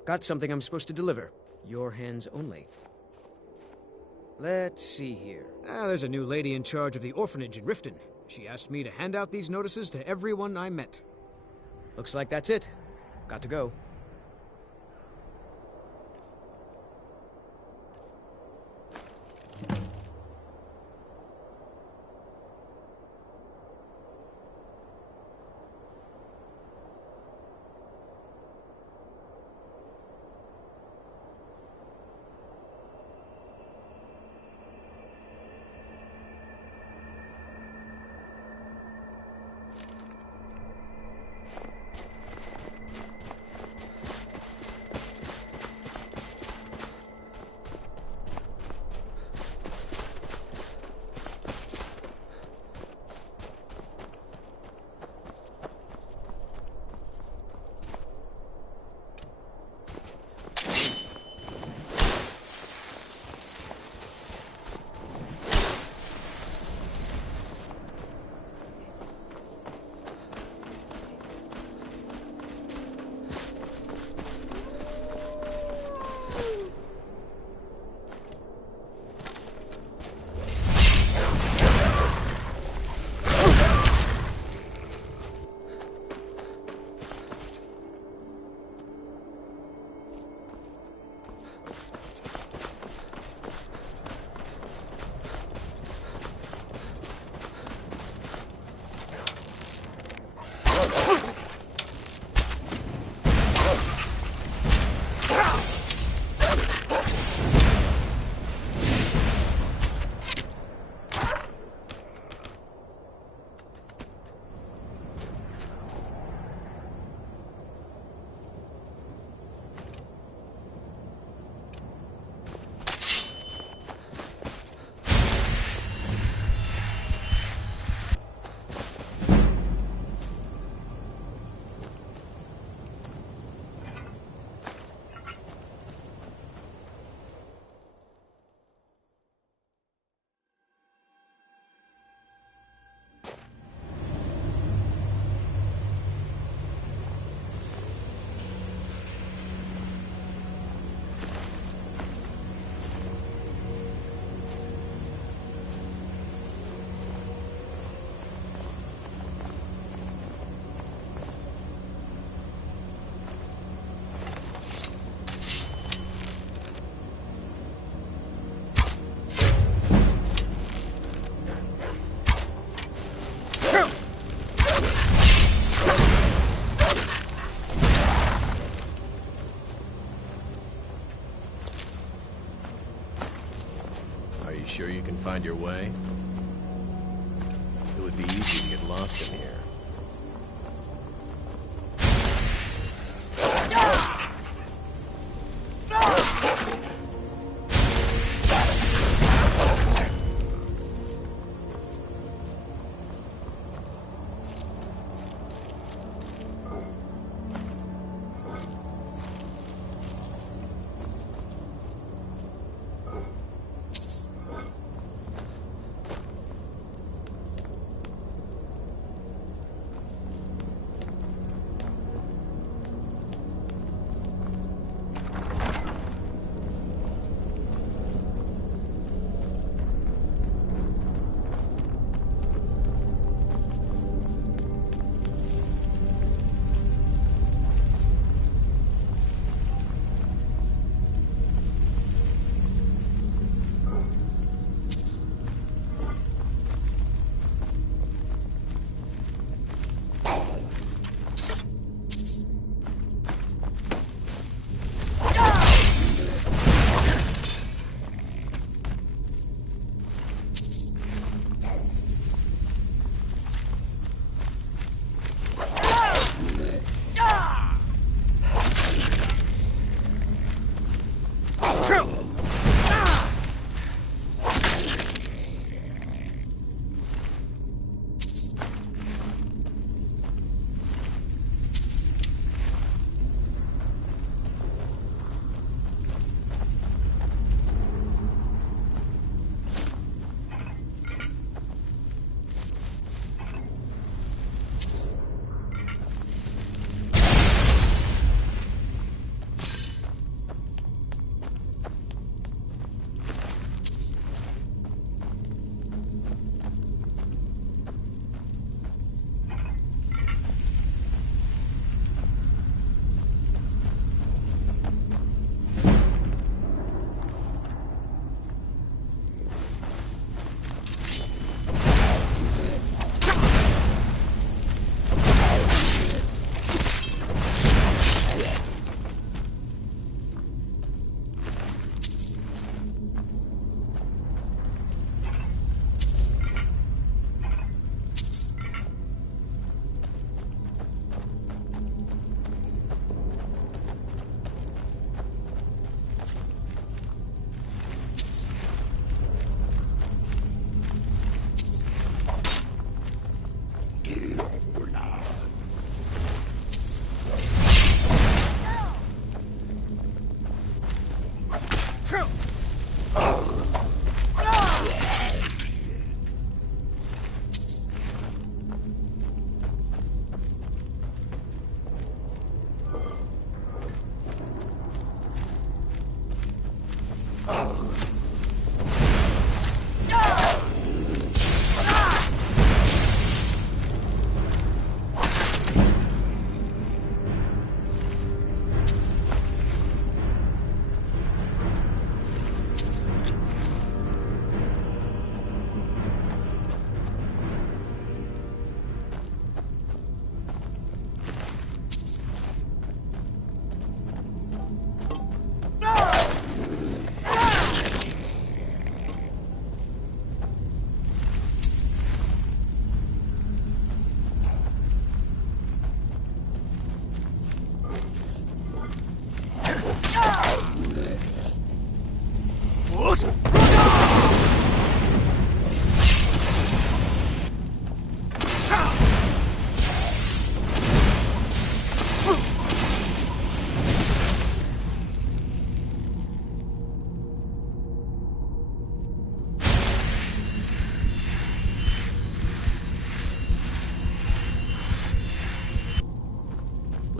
Got something I'm supposed to deliver. Your hands only. Let's see here. There's a new lady in charge of the orphanage in Riften. She asked me to hand out these notices to everyone I met. Looks like that's it. Got to go. Sure you can find your way? It would be easy to get lost in here.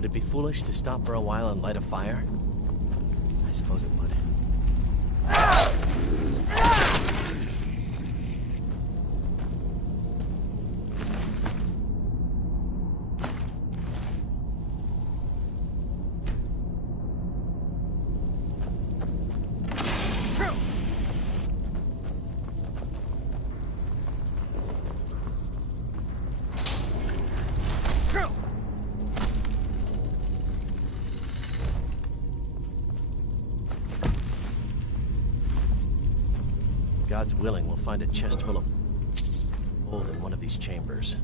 Would it be foolish to stop for a while and light a fire? I suppose it would. God's willing, we'll find a chest full of gold in one of these chambers.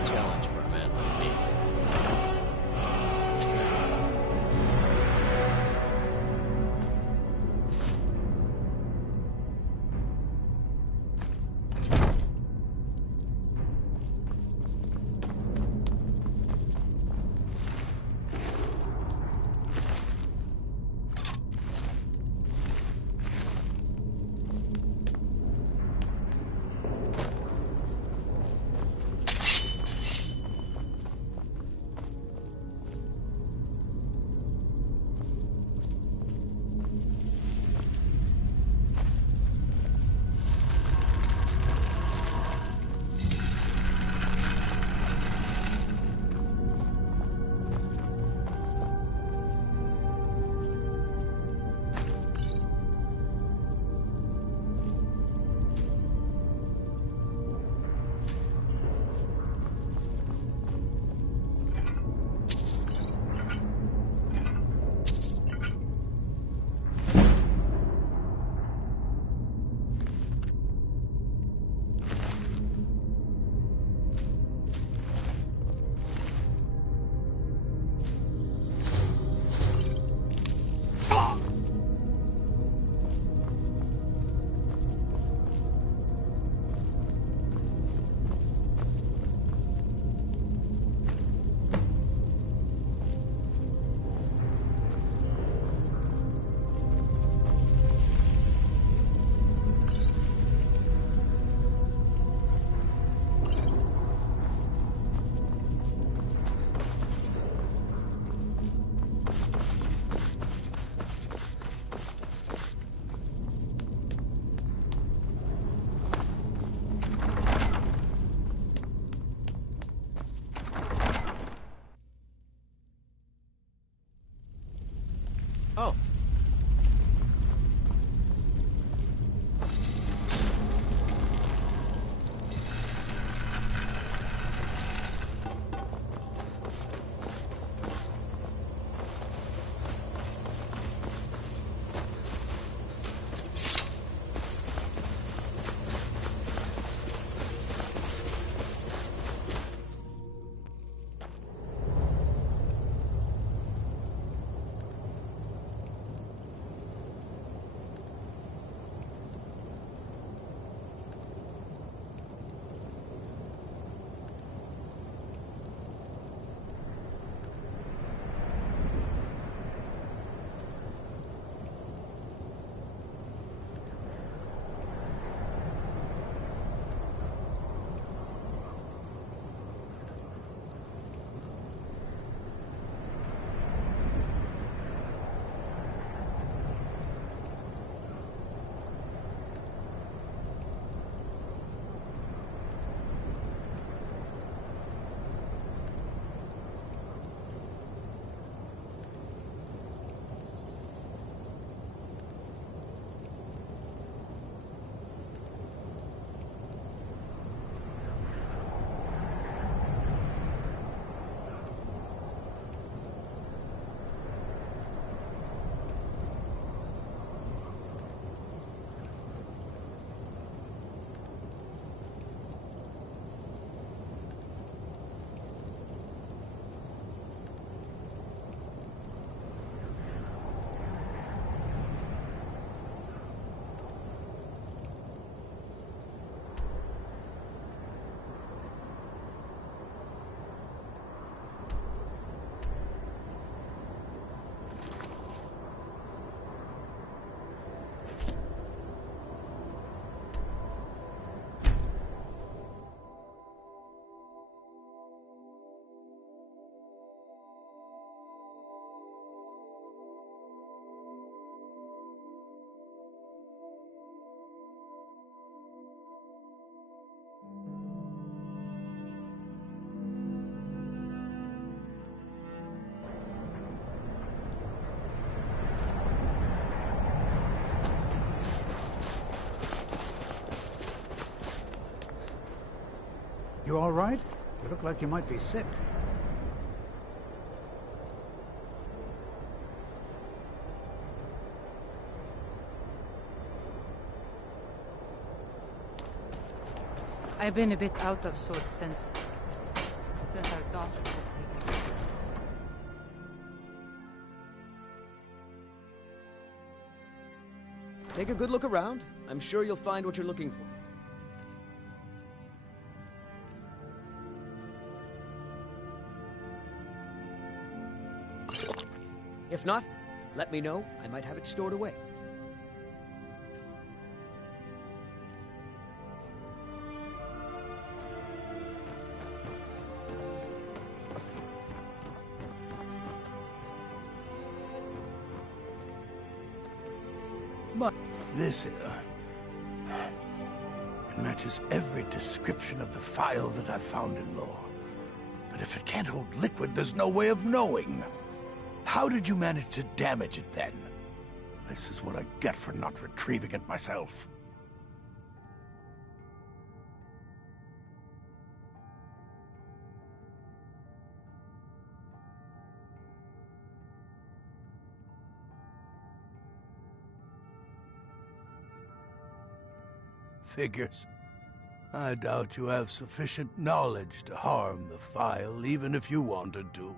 a challenge for a man like me. Oh. You all right? You look like you might be sick. I've been a bit out of sorts since important our daughter this week. Take a good look around. I'm sure you'll find what you're looking for. If not, let me know. I might have it stored away. But this, it matches every description of the file that I've found in lore. But if it can't hold liquid, there's no way of knowing. How did you manage to damage it then? This is what I get for not retrieving it myself. Figures. I doubt you have sufficient knowledge to harm the file, even if you wanted to.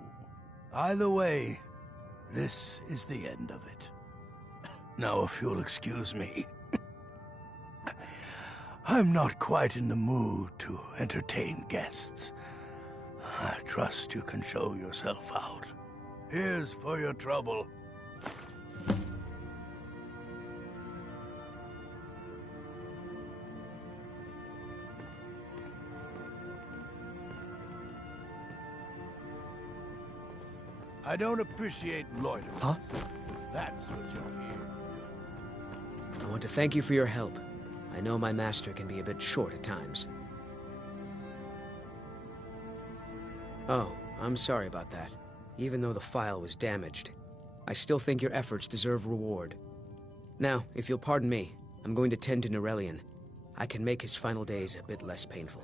Either way, this is the end of it. Now, if you'll excuse me, I'm not quite in the mood to entertain guests. I trust you can show yourself out. Here's for your trouble. I don't appreciate loitering. Huh? That's what you're here. I want to thank you for your help. I know my master can be a bit short at times. Oh, I'm sorry about that. Even though the file was damaged, I still think your efforts deserve reward. Now, if you'll pardon me, I'm going to tend to Norellian. I can make his final days a bit less painful.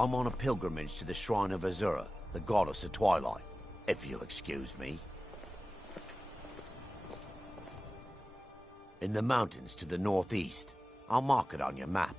I'm on a pilgrimage to the shrine of Azura, the goddess of twilight, if you'll excuse me. In the mountains to the northeast. I'll mark it on your map.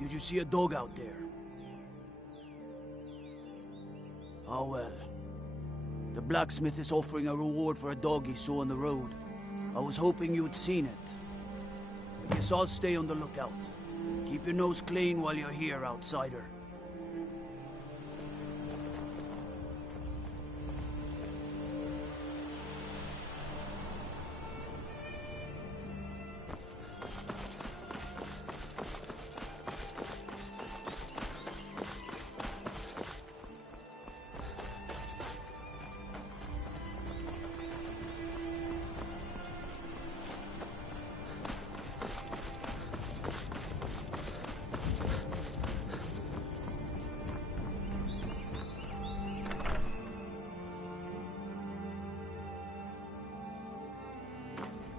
Did you see a dog out there? Oh well. The blacksmith is offering a reward for a dog he saw on the road. I was hoping you'd seen it. I guess I'll stay on the lookout. Keep your nose clean while you're here, outsider.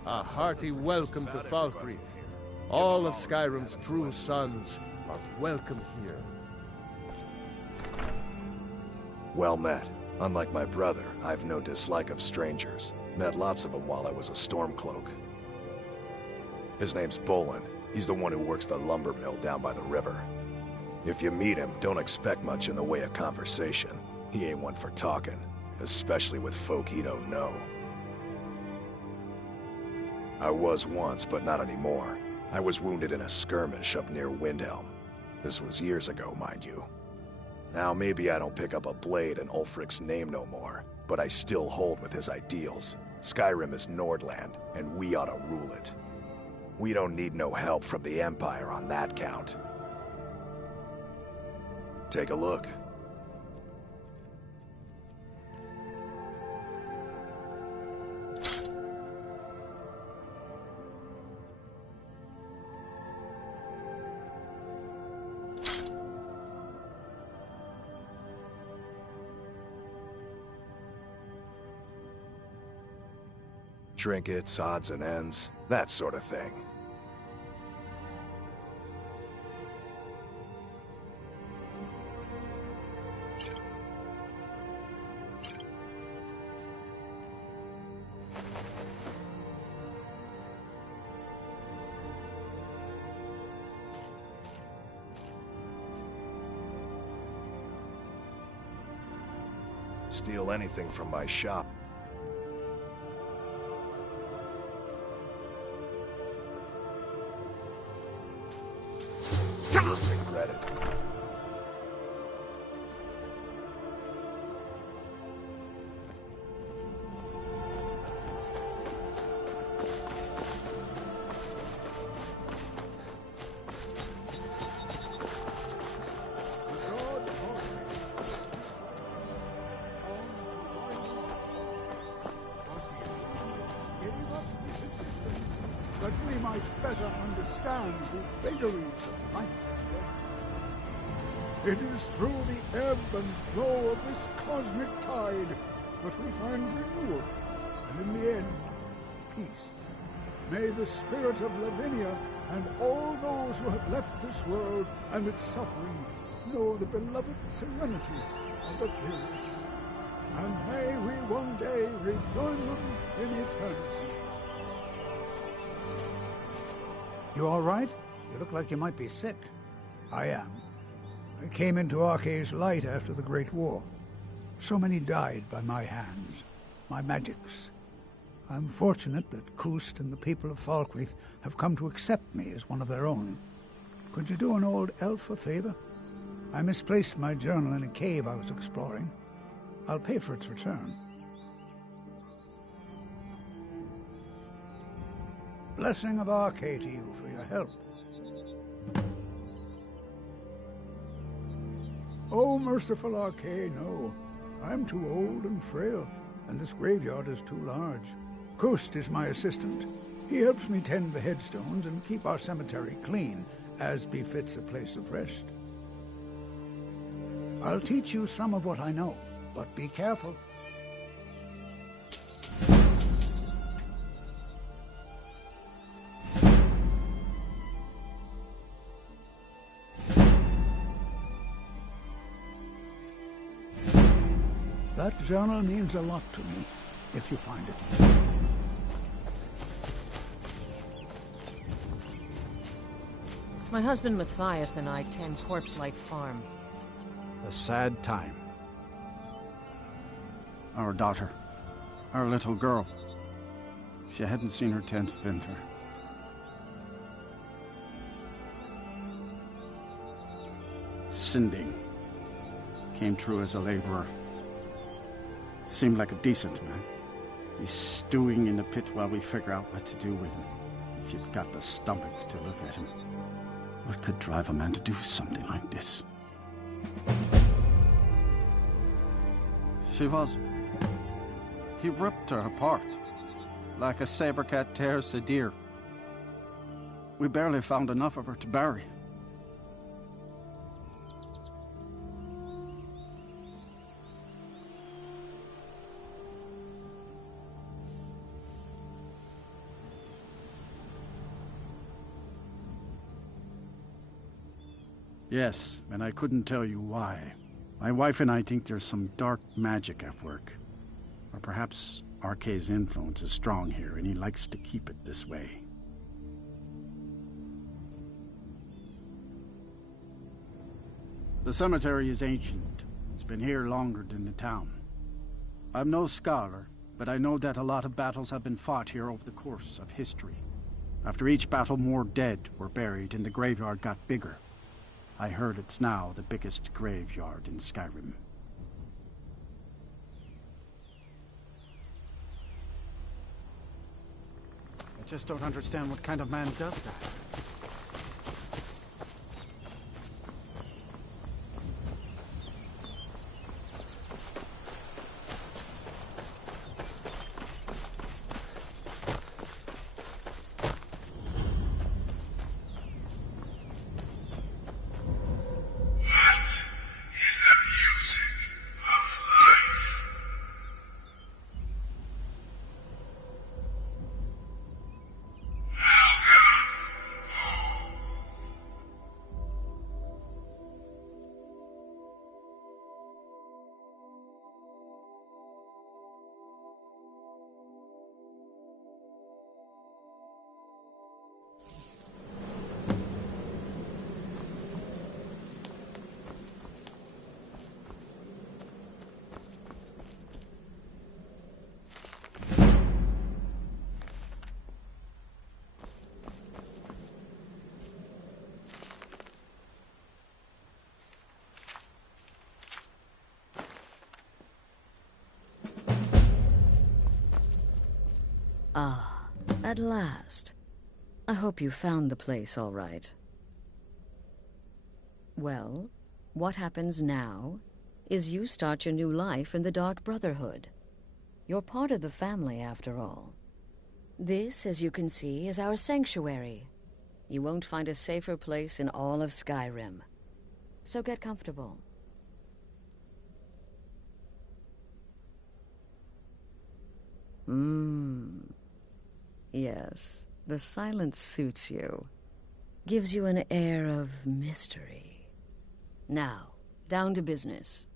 A hearty welcome to Falkreath. All of Skyrim's true sons are welcome here. Well met. Unlike my brother, I've no dislike of strangers. Met lots of them while I was a Stormcloak. His name's Bolin. He's the one who works the lumber mill down by the river. If you meet him, don't expect much in the way of conversation. He ain't one for talking, especially with folk he don't know. I was once, but not anymore. I was wounded in a skirmish up near Windhelm. This was years ago, mind you. Now maybe I don't pick up a blade in Ulfric's name no more, but I still hold with his ideals. Skyrim is Nordland, and we ought to rule it. We don't need no help from the Empire on that count. Take a look. Trinkets, odds and ends, that sort of thing. Steal anything from my shop. You'll regret it. That we might better understand the vagaries of life. It is through the ebb and flow of this cosmic tide that we find renewal, and in the end, peace. May the spirit of Lavinia and all those who have left this world and its suffering know the beloved serenity of Etheirys. And may we one day rejoin them in eternity. You all right? You look like you might be sick. I am. I came into Arkay's light after the Great War. So many died by my hands, my magics. I'm fortunate that Kust and the people of Falkreath have come to accept me as one of their own. Could you do an old elf a favor? I misplaced my journal in a cave I was exploring. I'll pay for its return. Blessing of Arkay to you for your help. Oh, merciful Arkay, no. I'm too old and frail, and this graveyard is too large. Kust is my assistant. He helps me tend the headstones and keep our cemetery clean, as befits a place of rest. I'll teach you some of what I know, but be careful. That journal means a lot to me, if you find it. My husband Matthias and I tend Corpse Light Farm. A sad time. Our daughter, our little girl, she hadn't seen her 10th winter. Sinding came through as a laborer. Seemed like a decent man. He's stewing in the pit while we figure out what to do with him. If you've got the stomach to look at him. What could drive a man to do something like this? She was. He ripped her apart, like a saber cat tears a deer. We barely found enough of her to bury. Yes, and I couldn't tell you why. My wife and I think there's some dark magic at work. Or perhaps Arkay's influence is strong here, and he likes to keep it this way. The cemetery is ancient. It's been here longer than the town. I'm no scholar, but I know that a lot of battles have been fought here over the course of history. After each battle, more dead were buried, and the graveyard got bigger. I heard it's now the biggest graveyard in Skyrim. I just don't understand what kind of man does that. Ah, at last. I hope you found the place all right. Well, what happens now is you start your new life in the Dark Brotherhood. You're part of the family, after all. This, as you can see, is our sanctuary. You won't find a safer place in all of Skyrim. So get comfortable. Yes, the silence suits you. Gives you an air of mystery. Now, down to business.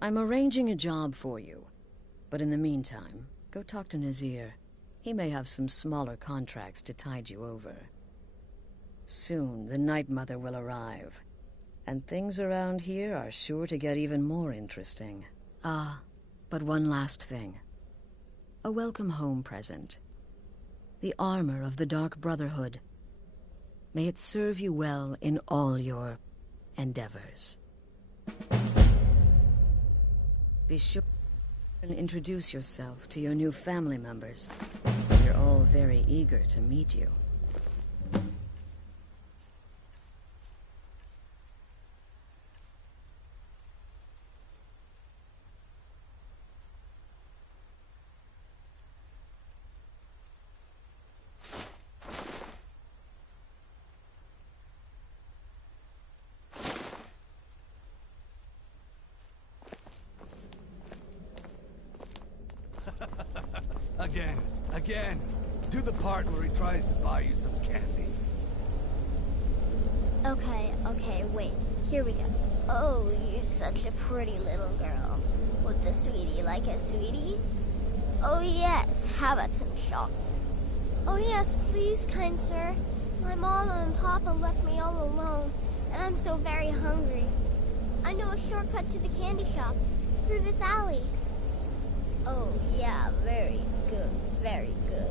I'm arranging a job for you. But in the meantime, go talk to Nazir. He may have some smaller contracts to tide you over. Soon, the Night Mother will arrive. And things around here are sure to get even more interesting. Ah, but one last thing. A welcome home present. The armor of the Dark Brotherhood. May it serve you well in all your endeavors. Be sure and introduce yourself to your new family members. They're all very eager to meet you. Again. Do the part where he tries to buy you some candy. Okay, wait. Here we go. Oh, you're such a pretty little girl. Would the sweetie like a sweetie? Oh yes, how about some chocolate? Oh yes, please, kind sir. My mama and papa left me all alone, and I'm so very hungry. I know a shortcut to the candy shop, through this alley. Oh yeah, very good, very good.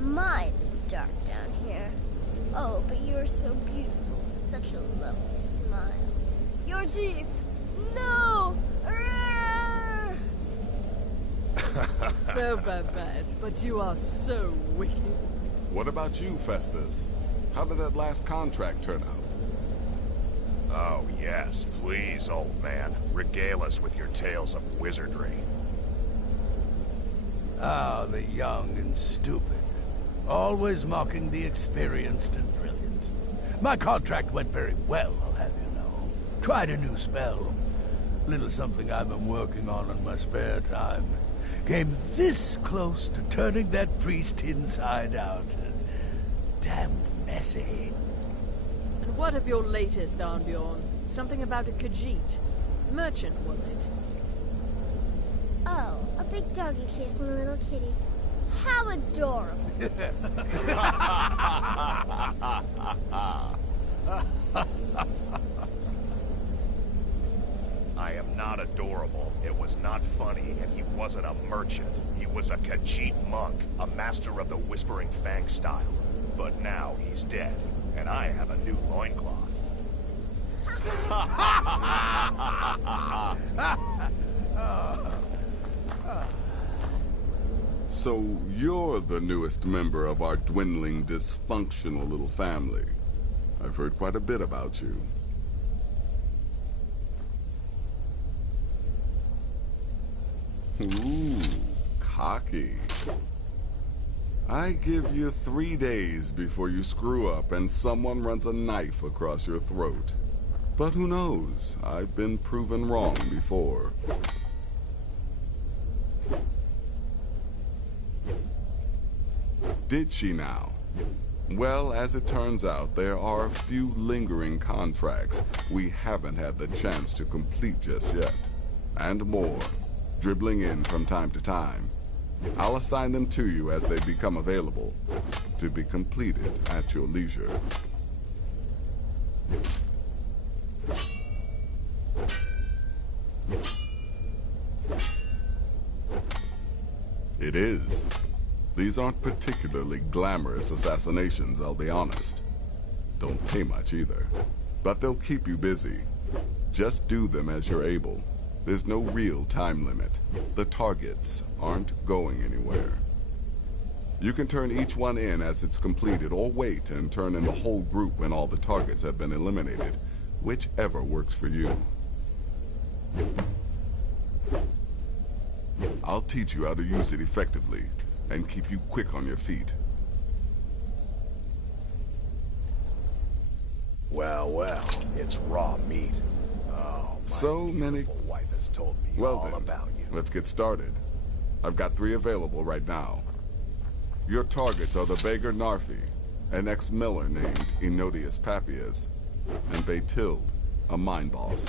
Mine's dark down here. Oh, but you're so beautiful, such a lovely smile. Your teeth! No! Oh, Babette, but you are so wicked. What about you, Festus? How did that last contract turn out? Oh, yes, please, old man. Regale us with your tales of wizardry. Ah, the young and stupid. Always mocking the experienced and brilliant. My contract went very well, I'll have you know. Tried a new spell. Little something I've been working on in my spare time. Came this close to turning that priest inside out. Damn messy. And what of your latest, Arnbjorn? Something about a Khajiit. Merchant, was it? Oh, a big doggy chasing a little kitty. How adorable. I am not adorable. It was not funny, and he wasn't a merchant. He was a Khajiit monk, a master of the Whispering Fang style. But now he's dead, and I have a new loincloth. So you're the newest member of our dwindling, dysfunctional little family. I've heard quite a bit about you. Ooh, cocky. I give you 3 days before you screw up and someone runs a knife across your throat. But who knows? I've been proven wrong before. Did she now? Well, as it turns out, there are a few lingering contracts we haven't had the chance to complete just yet. And more, dribbling in from time to time. I'll assign them to you as they become available, to be completed at your leisure. It is. These aren't particularly glamorous assassinations, I'll be honest. Don't pay much either. But they'll keep you busy. Just do them as you're able. There's no real time limit. The targets aren't going anywhere. You can turn each one in as it's completed, or wait and turn in the whole group when all the targets have been eliminated. Whichever works for you. I'll teach you how to use it effectively, and keep you quick on your feet. Well, it's raw meat. Oh, so many. Wife has told me well all then, about you. Let's get started. I've got 3 available right now. Your targets are the beggar Narfi, an ex-miller named Enotius Papias, and Baytild, a mine boss.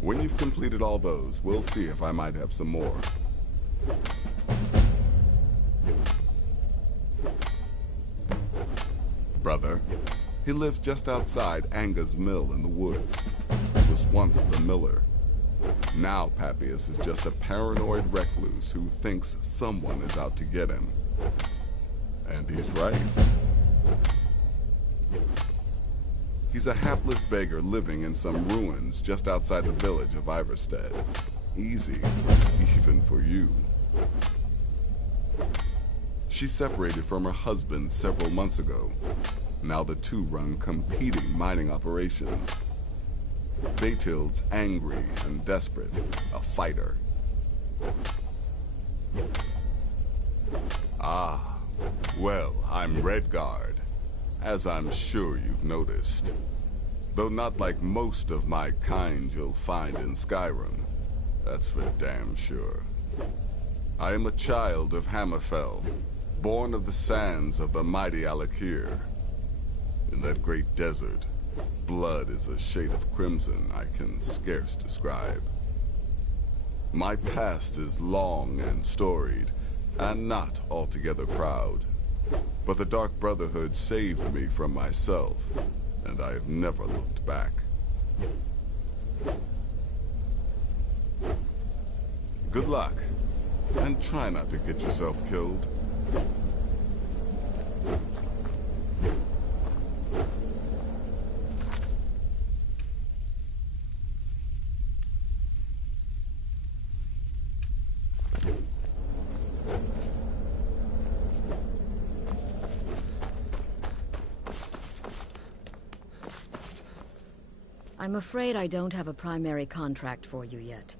When you've completed all those, we'll see if I might have some more. Brother, He lived just outside Anga's mill in the woods. He was once the miller. Now Papias is just a paranoid recluse who thinks someone is out to get him. And he's right. He's a hapless beggar living in some ruins just outside the village of Iverstead. Easy, even for you. She separated from her husband several months ago. Now the two run competing mining operations. Baetild's angry and desperate, a fighter. Ah, well, I'm Redguard, as I'm sure you've noticed. Though not like most of my kind you'll find in Skyrim. That's for damn sure. I am a child of Hammerfell, born of the sands of the mighty Alakir. In that great desert, blood is a shade of crimson I can scarce describe. My past is long and storied, and not altogether proud. But the Dark Brotherhood saved me from myself, and I have never looked back. Good luck, and try not to get yourself killed. I'm afraid I don't have a primary contract for you yet.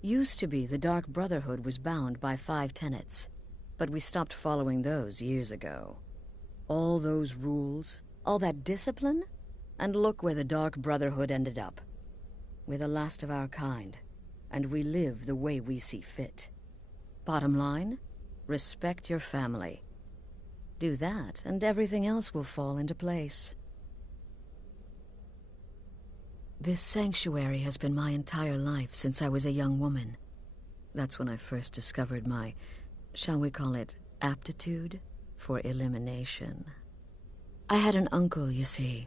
Used to be the Dark Brotherhood was bound by 5 tenets, but we stopped following those years ago. All those rules, all that discipline, and look where the Dark Brotherhood ended up. We're the last of our kind, and we live the way we see fit. Bottom line, respect your family. Do that, and everything else will fall into place. This sanctuary has been my entire life since I was a young woman. That's when I first discovered my, shall we call it, aptitude for elimination. I had an uncle, you see.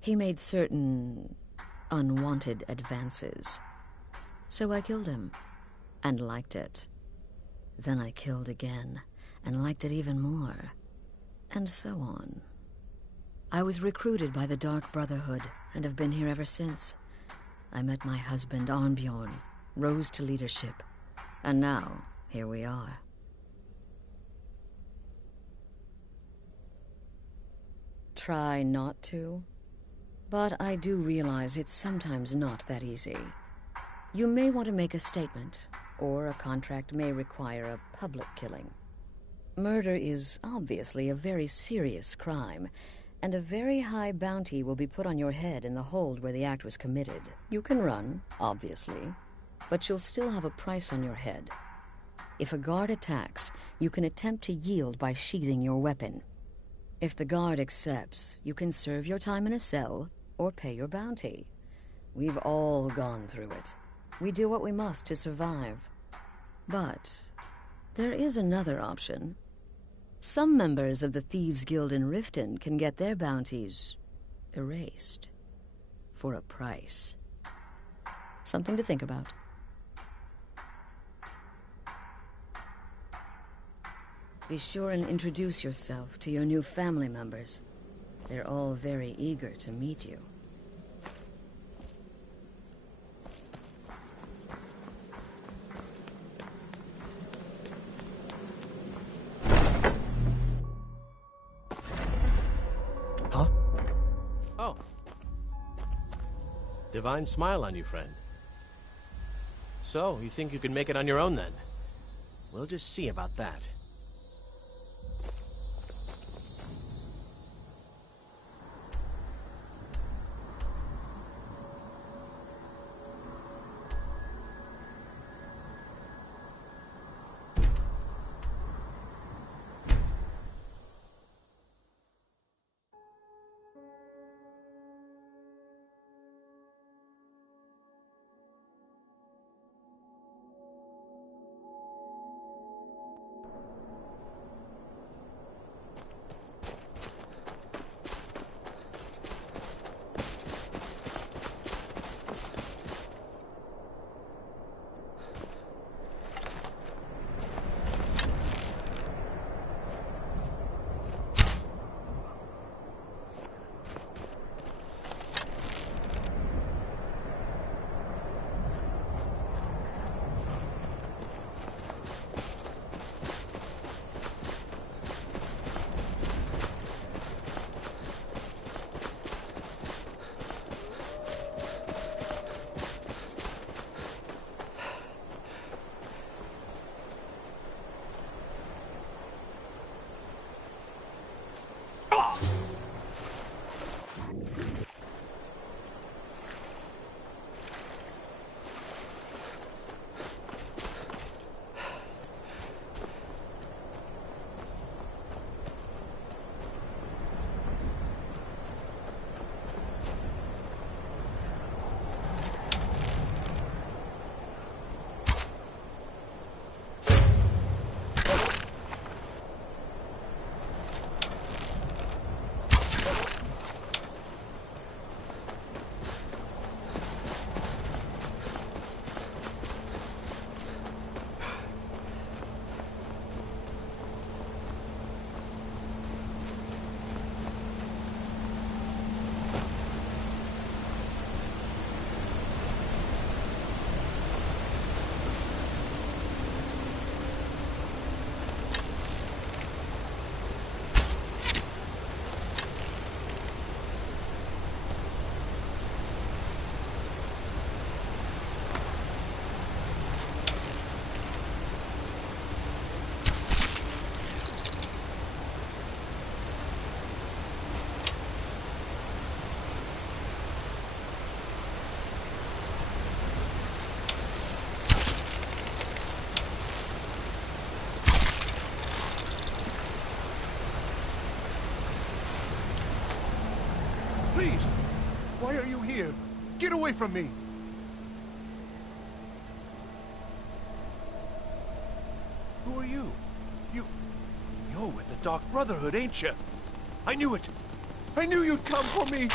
He made certain unwanted advances. So I killed him, and liked it. Then I killed again, and liked it even more. And so on. I was recruited by the Dark Brotherhood, and have been here ever since. I met my husband, Arnbjorn, rose to leadership, and now, here we are. Try not to, but I do realize it's sometimes not that easy. You may want to make a statement, or a contract may require a public killing. Murder is obviously a very serious crime, and a very high bounty will be put on your head in the hold where the act was committed. You can run, obviously, but you'll still have a price on your head. If a guard attacks, you can attempt to yield by sheathing your weapon. If the guard accepts, you can serve your time in a cell or pay your bounty. We've all gone through it. We do what we must to survive. But there is another option. Some members of the Thieves' Guild in Riften can get their bounties erased for a price. Something to think about. Be sure and introduce yourself to your new family members. They're all very eager to meet you. Oh. Divine smile on you, friend. So, you think you can make it on your own, then? We'll just see about that. Please! Why are you here? Get away from me! Who are you? You're with the Dark Brotherhood, ain't you? I knew it! I knew you'd come for me!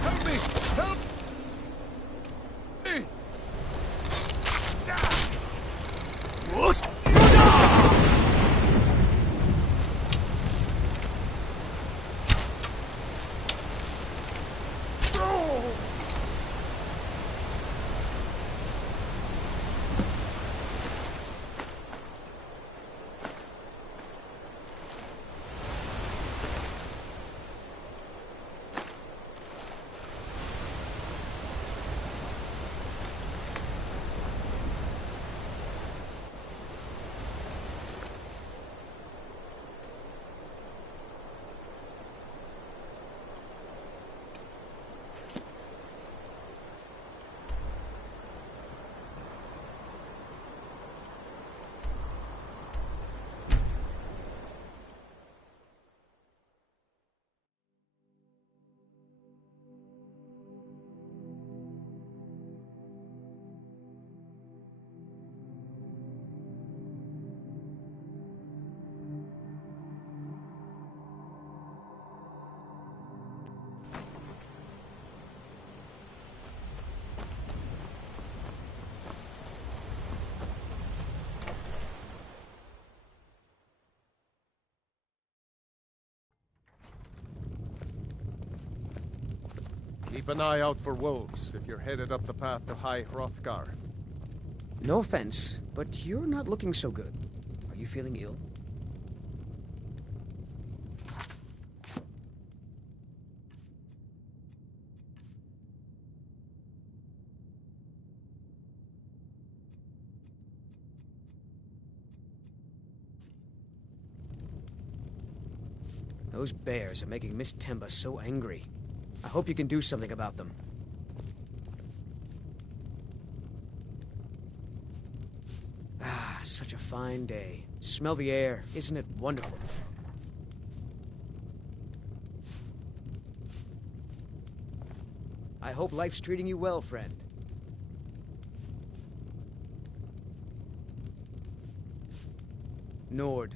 Help me! Help me! Keep an eye out for wolves if you're headed up the path to High Hrothgar. No offense, but you're not looking so good. Are you feeling ill? Those bears are making Miss Temba so angry. I hope you can do something about them. Ah, such a fine day. Smell the air. Isn't it wonderful? I hope life's treating you well, friend. Nord.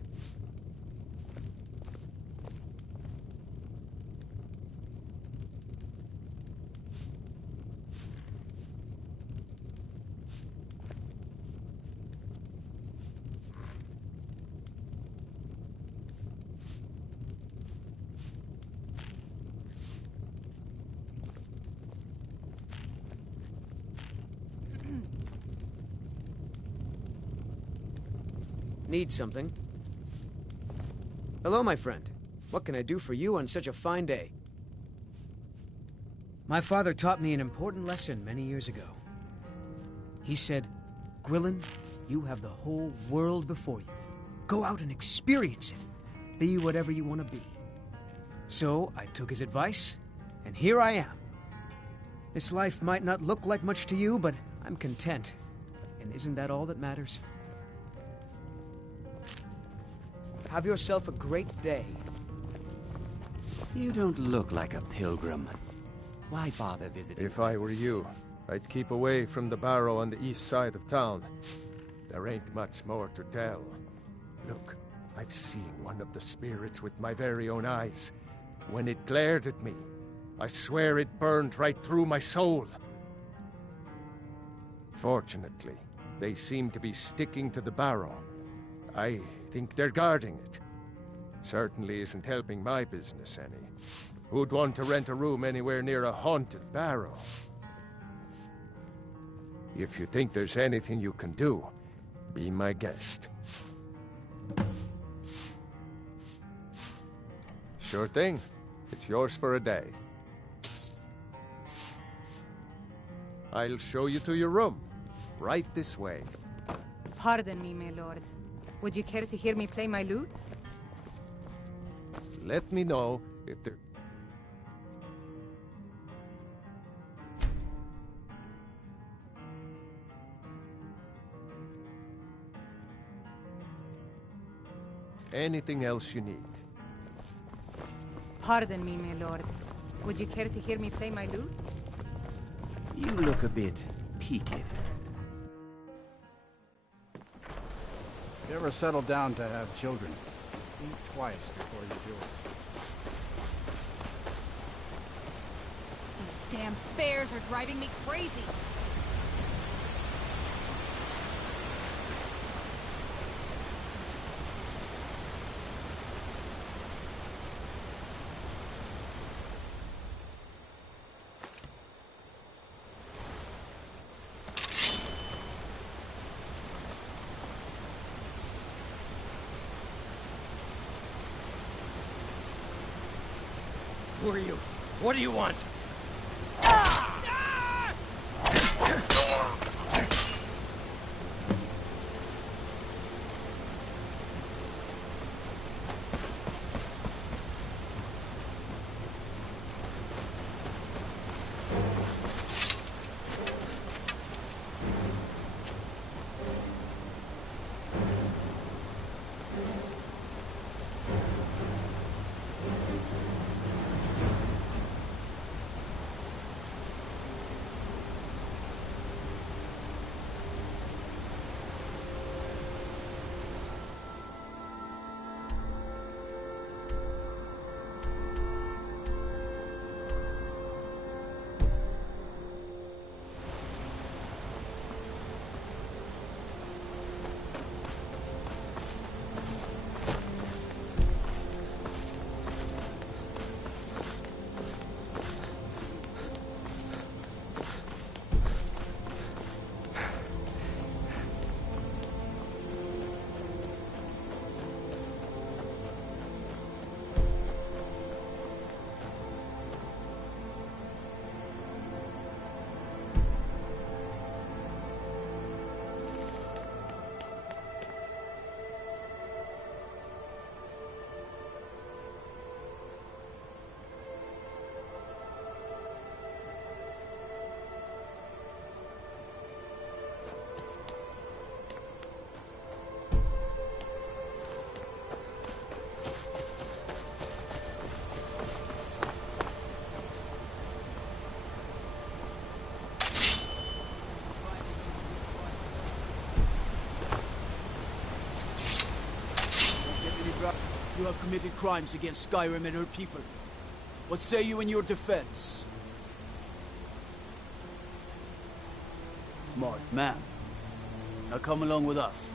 Need something? Hello, my friend. What can I do for you on such a fine day? My father taught me an important lesson many years ago. He said, Gwilyn, you have the whole world before you. Go out and experience it. Be whatever you want to be. So I took his advice, and here I am. This life might not look like much to you, but I'm content. And isn't that all that matters? Have yourself a great day. You don't look like a pilgrim. Why bother visiting? If I were you, I'd keep away from the barrow on the east side of town. There ain't much more to tell. Look, I've seen one of the spirits with my very own eyes. When it glared at me, I swear it burned right through my soul. Fortunately, they seem to be sticking to the barrow. I think they're guarding it. Certainly isn't helping my business any. Who'd want to rent a room anywhere near a haunted barrow? If you think there's anything you can do, be my guest. Sure thing. It's yours for a day. I'll show you to your room. Right this way. Pardon me, my lord. Would you care to hear me play my lute? Let me know if there... Anything else you need. Pardon me, my lord. Would you care to hear me play my lute? You look a bit peaked. If you ever settle down to have children, think twice before you do it. These damn bears are driving me crazy. Who are you? What do you want? You have committed crimes against Skyrim and her people. What say you in your defense? Smart man. Now come along with us.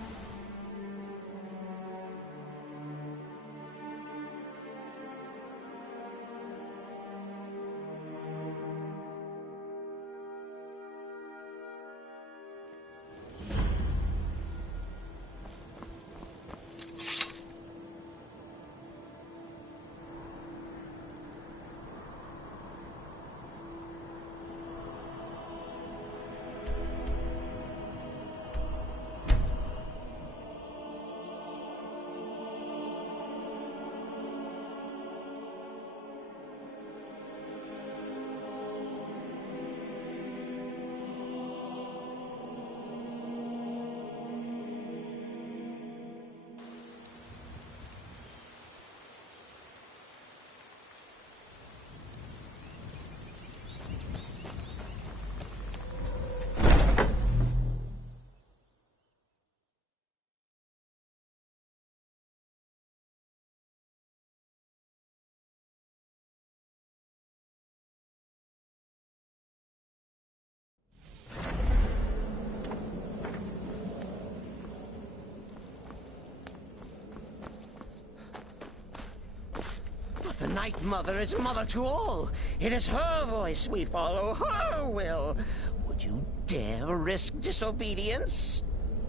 The Night Mother is mother to all. It is her voice we follow, her will. Would you dare risk disobedience?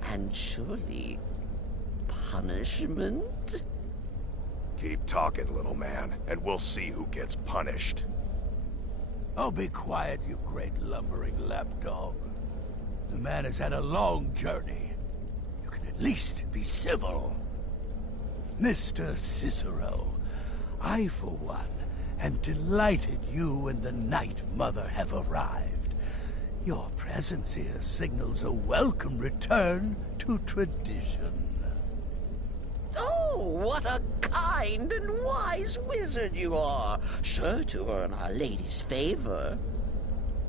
And surely punishment? Keep talking, little man, and we'll see who gets punished. Oh, be quiet, you great lumbering lapdog. The man has had a long journey. You can at least be civil. Mr. Cicero, I, for one, am delighted you and the Night Mother have arrived. Your presence here signals a welcome return to tradition. Oh, Oh, what a kind and wise wizard you are, sure to earn Our Lady's favor.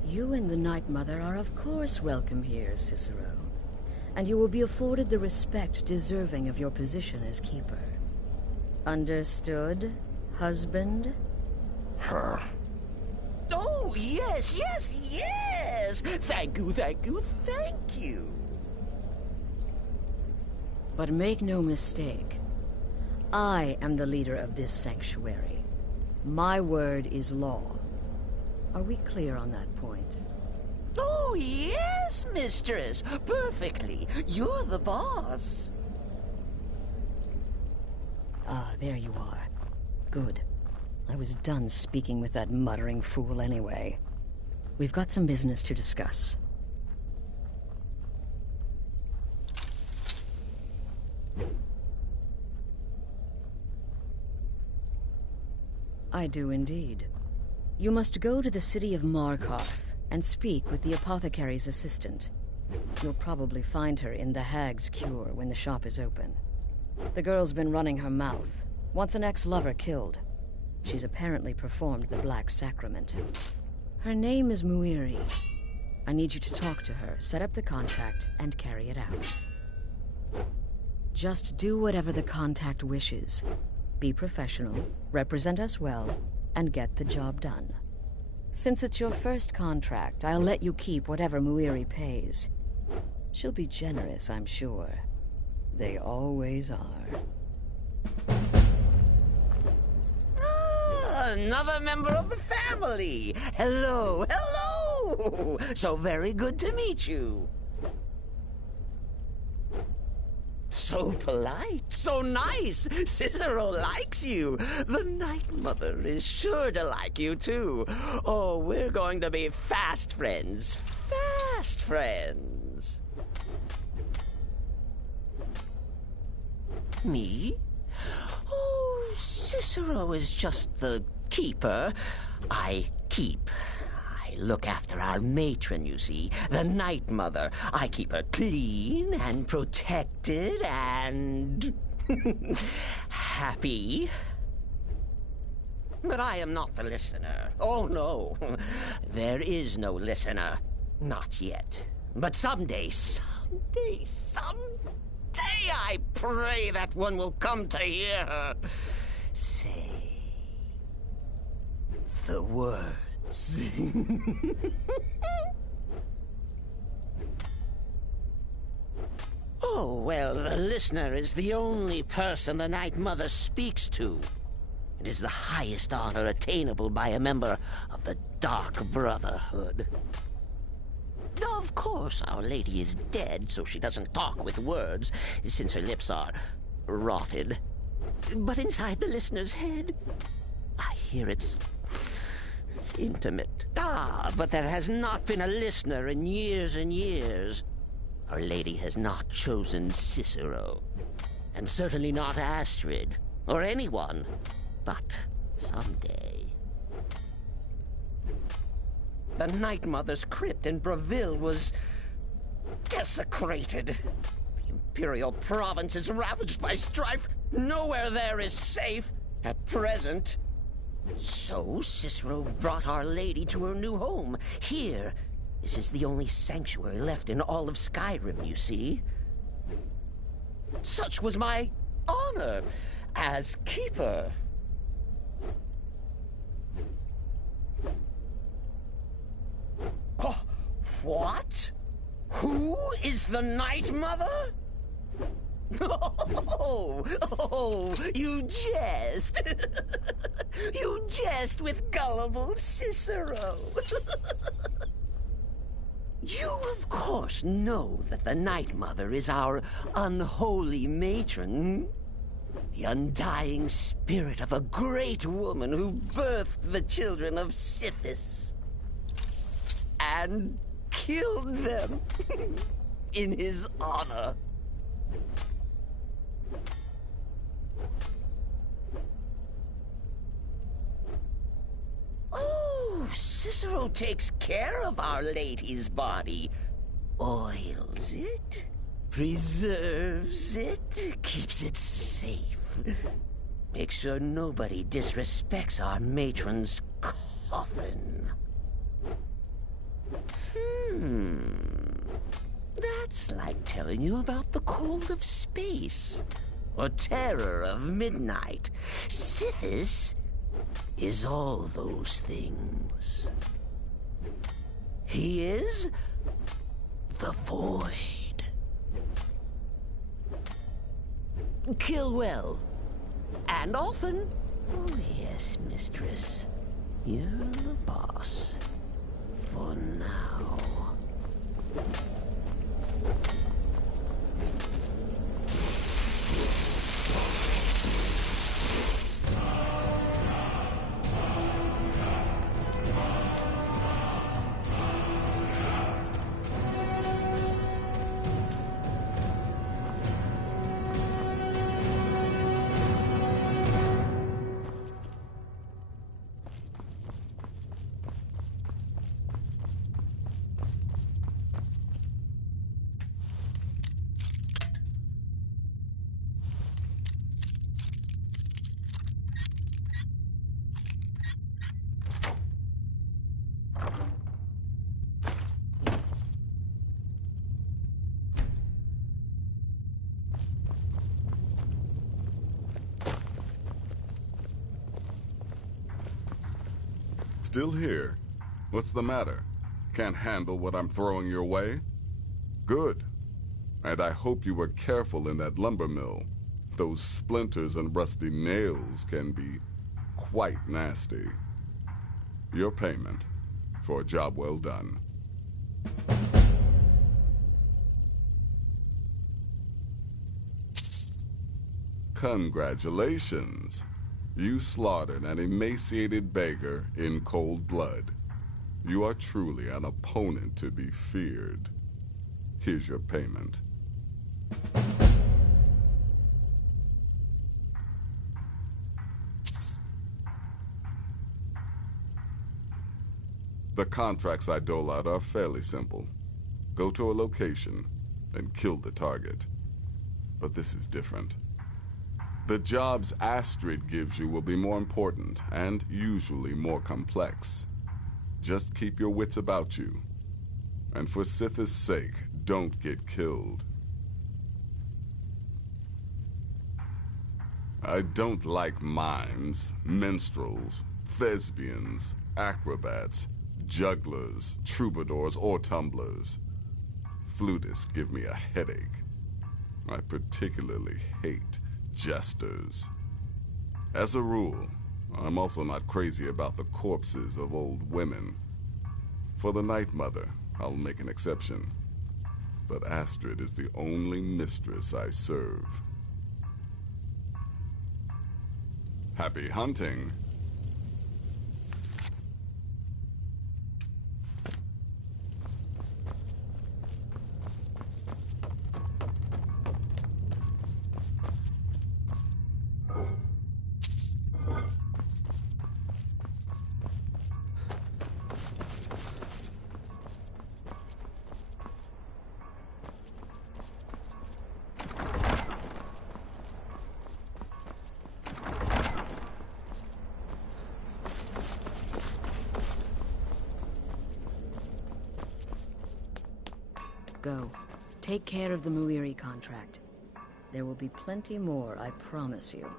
You and the Night Mother are of course welcome here, Cicero. And you will be afforded the respect deserving of your position as keeper. Understood, husband? Her. Oh, yes, yes, yes! Thank you, thank you, thank you! But make no mistake, I am the leader of this sanctuary. My word is law. Are we clear on that point? Oh, yes, mistress. Perfectly. You're the boss. Ah, there you are. Good. I was done speaking with that muttering fool anyway. We've got some business to discuss. I do indeed. You must go to the city of Markarth and speak with the apothecary's assistant. You'll probably find her in the Hag's Cure when the shop is open. The girl's been running her mouth. Wants an ex-lover killed. She's apparently performed the Black Sacrament. Her name is Muiri. I need you to talk to her, set up the contract, and carry it out. Just do whatever the contact wishes. Be professional, represent us well, and get the job done. Since it's your first contract, I'll let you keep whatever Muiri pays. She'll be generous, I'm sure. They always are. Ah, another member of the family! Hello, hello! So very good to meet you. So polite, so nice. Cicero likes you. The Night Mother is sure to like you, too. Oh, we're going to be fast friends. Fast friends. Me? Oh, Cicero is just the keeper. I keep. I look after our matron, you see, the Night Mother. I keep her clean and protected and happy. But I am not the listener. Oh, no. There is no listener. Not yet. But someday, I pray that one will come to hear her say the words. Oh, well, the listener is the only person the Night Mother speaks to. It is the highest honor attainable by a member of the Dark Brotherhood. Of course, Our Lady is dead, so she doesn't talk with words, since her lips are rotted. But inside the listener's head, I hear it's intimate. Ah, but there has not been a listener in years and years. Our Lady has not chosen Cicero, and certainly not Astrid, or anyone. But someday. The Night Mother's crypt in Breville was desecrated. The Imperial province is ravaged by strife. Nowhere there is safe at present. So Cicero brought Our Lady to her new home. Here, this is the only sanctuary left in all of Skyrim, you see. Such was my honor as keeper. Oh, what? Who is the Night Mother? Oh, you jest. You jest with gullible Cicero. You, of course, know that the Night Mother is our unholy matron. The undying spirit of a great woman who birthed the children of Sithis. And killed them in his honor. Oh, Cicero takes care of Our Lady's body. Oils it, preserves it, keeps it safe. Make sure nobody disrespects our matron's coffin. That's like telling you about the cold of space, or terror of midnight. Sithis is all those things. He is the void. Kill well, and often. Oh yes, mistress. You're the boss. For now. Still here? What's the matter? Can't handle what I'm throwing your way? Good. And I hope you were careful in that lumber mill. Those splinters and rusty nails can be quite nasty. Your payment for a job well done. Congratulations. You slaughtered an emaciated beggar in cold blood. You are truly an opponent to be feared. Here's your payment. The contracts I dole out are fairly simple. Go to a location and kill the target. But this is different. The jobs Astrid gives you will be more important and usually more complex. Just keep your wits about you. And for Sithis' sake, don't get killed. I don't like mimes, minstrels, thespians, acrobats, jugglers, troubadours, or tumblers. Flutists give me a headache. I particularly hate jesters. As a rule, I'm also not crazy about the corpses of old women. For the Night Mother, I'll make an exception. But Astrid is the only mistress I serve. Happy hunting. Go. Take care of the Muiri contract. There will be plenty more, I promise you.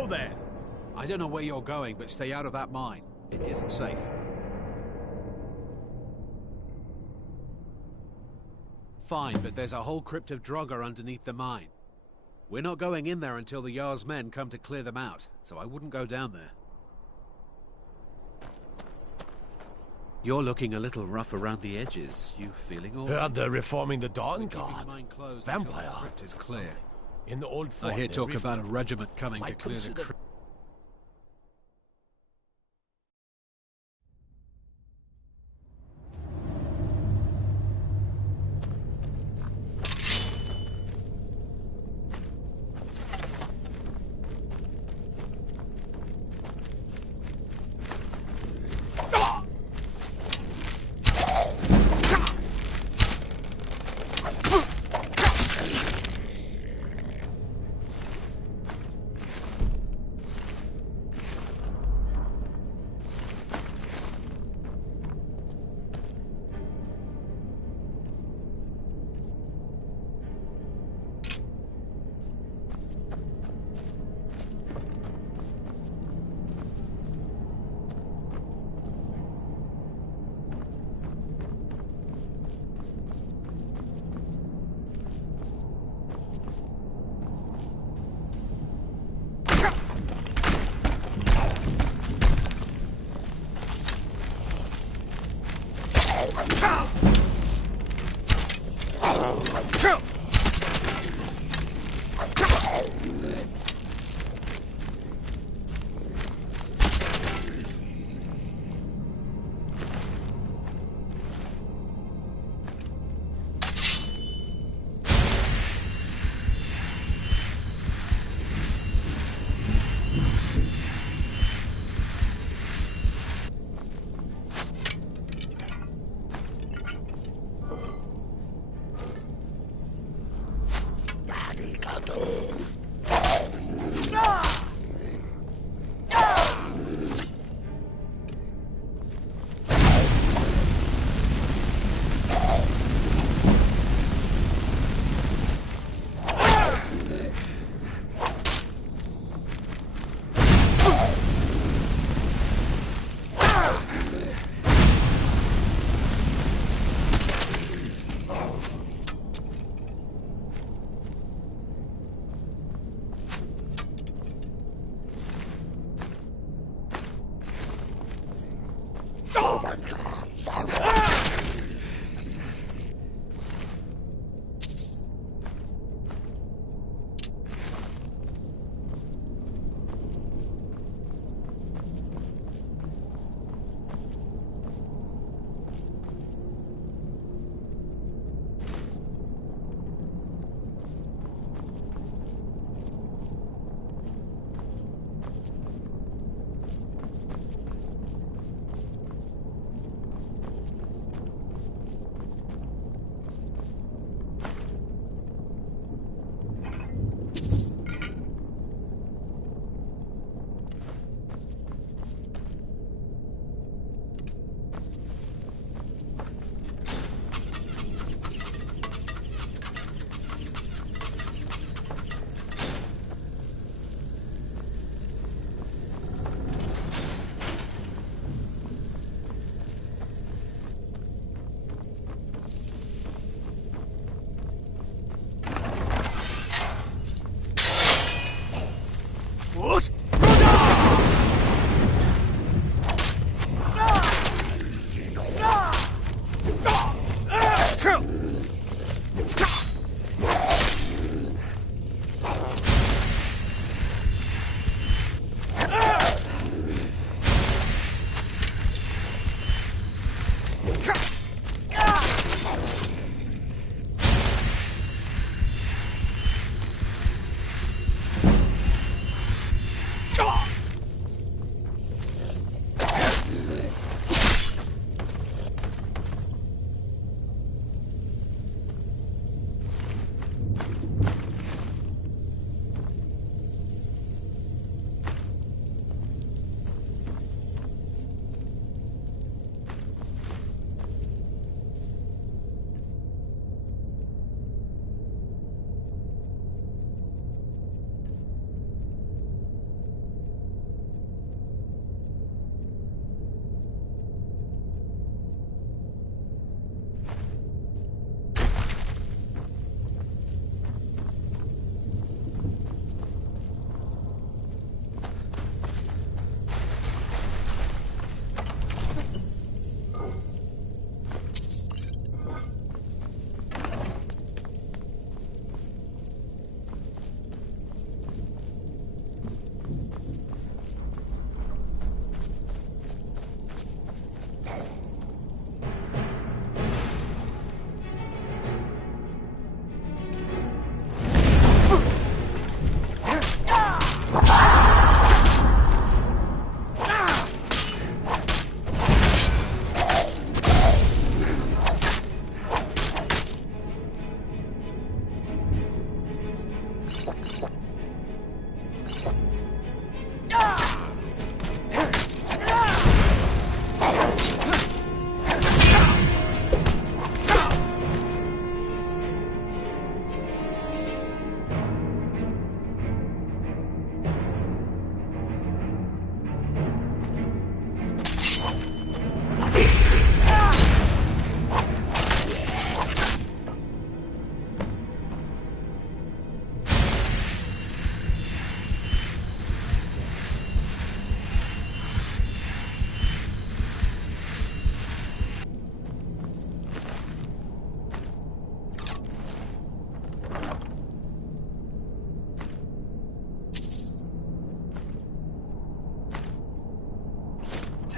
Ho there! I don't know where you're going, but stay out of that mine. It isn't safe. Fine, but there's a whole crypt of Draugr underneath the mine. We're not going in there until the Jarl's men come to clear them out, so I wouldn't go down there. You're looking a little rough around the edges. You feeling all right? Heard they're reforming the Dawn Keeping Guard. the mine closed Vampire until the crypt is clear. In the old I fort hear near talk Rift. about a regiment coming to Might clear the consider- crypt.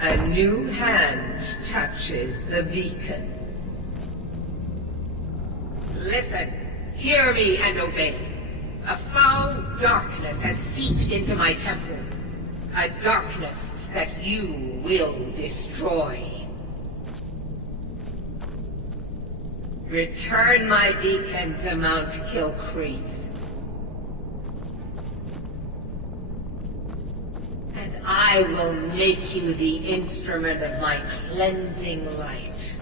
A new hand touches the beacon. Listen, hear me and obey. A foul darkness has seeped into my temple. A darkness that you will destroy. Return my beacon to Mount Kilcreath. And I will make you the instrument of my cleansing light.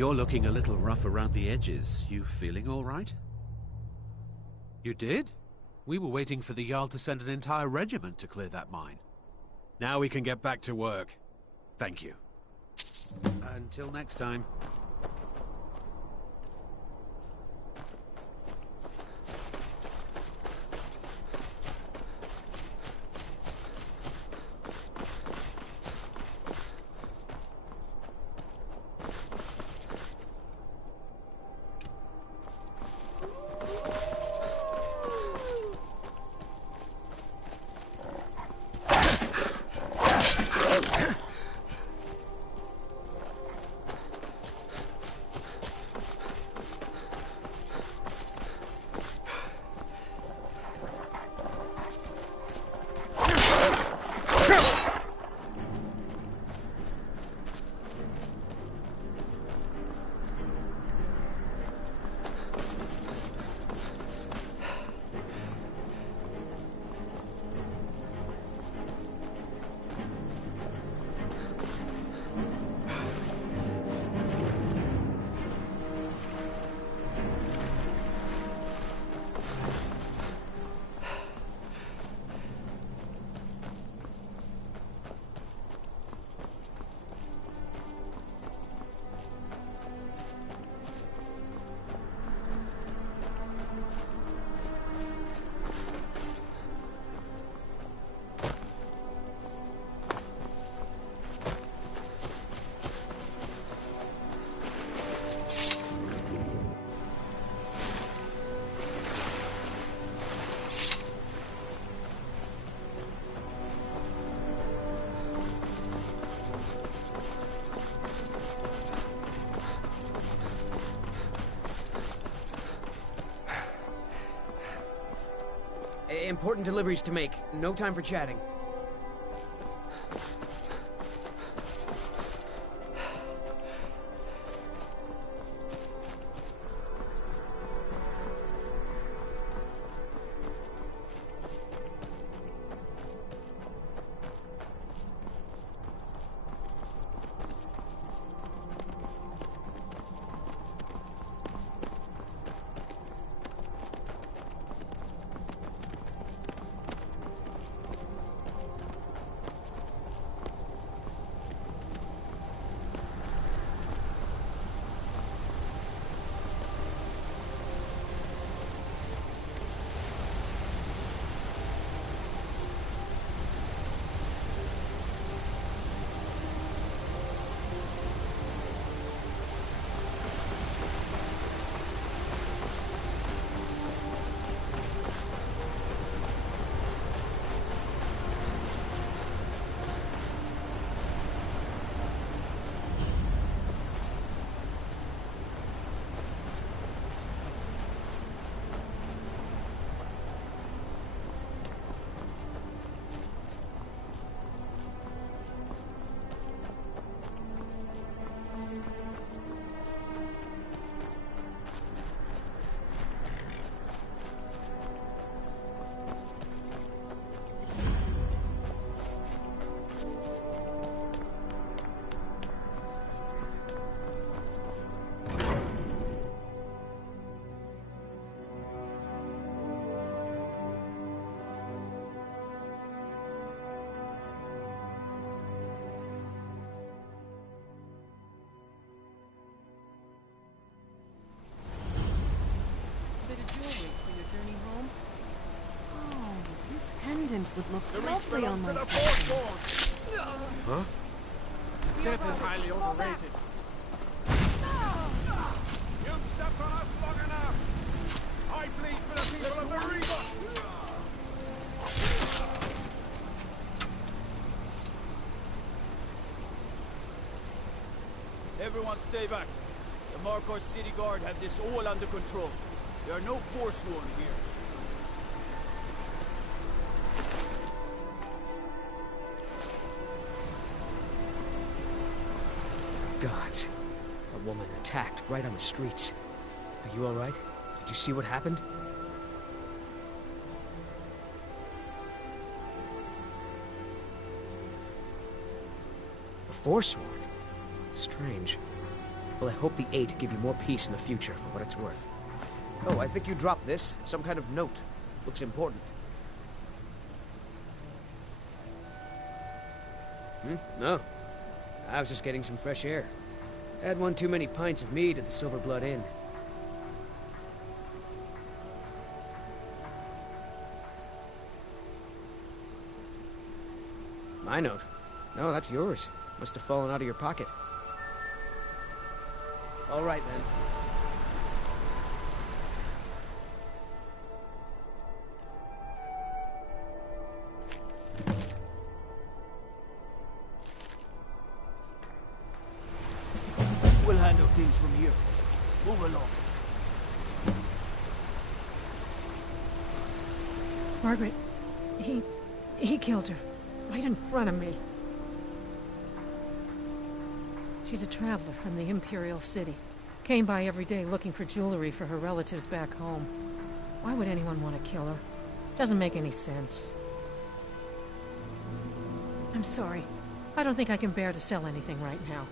You're looking a little rough around the edges. You feeling all right? You did? We were waiting for the Jarl to send an entire regiment to clear that mine. Now we can get back to work. Thank you. Until next time. important deliveries to make. No time for chatting. Pendant would look lovely on my system. Huh? Death is highly overrated. You've stepped on us long enough. I bleed for the people of the Reaver. Everyone stay back. The Markar City Guard have this all under control. There are no Forsworn here. Gods. A woman attacked right on the streets. Are you all right? Did you see what happened? A Forsworn? Strange. Well, I hope the Eight give you more peace in the future for what it's worth. Oh, I think you dropped this. Some kind of note. Looks important. No. I was just getting some fresh air. Had one too many pints of mead at the Silver Blood Inn. My note? No, that's yours. Must have fallen out of your pocket. All right, then. We'll handle things from here. Move along. Margaret, he killed her. Right in front of me. She's a traveler from the Imperial City. Came by every day looking for jewelry for her relatives back home. Why would anyone want to kill her? Doesn't make any sense. I'm sorry. I don't think I can bear to sell anything right now.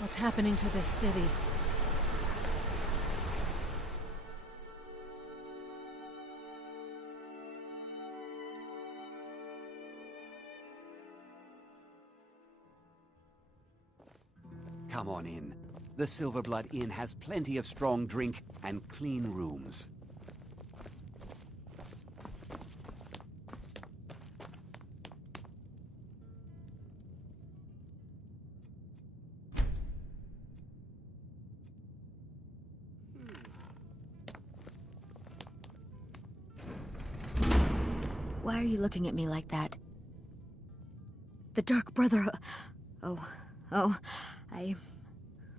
What's happening to this city? Come on in. The Silver Blood Inn has plenty of strong drink and clean rooms. Why are you looking at me like that? The Dark Brother...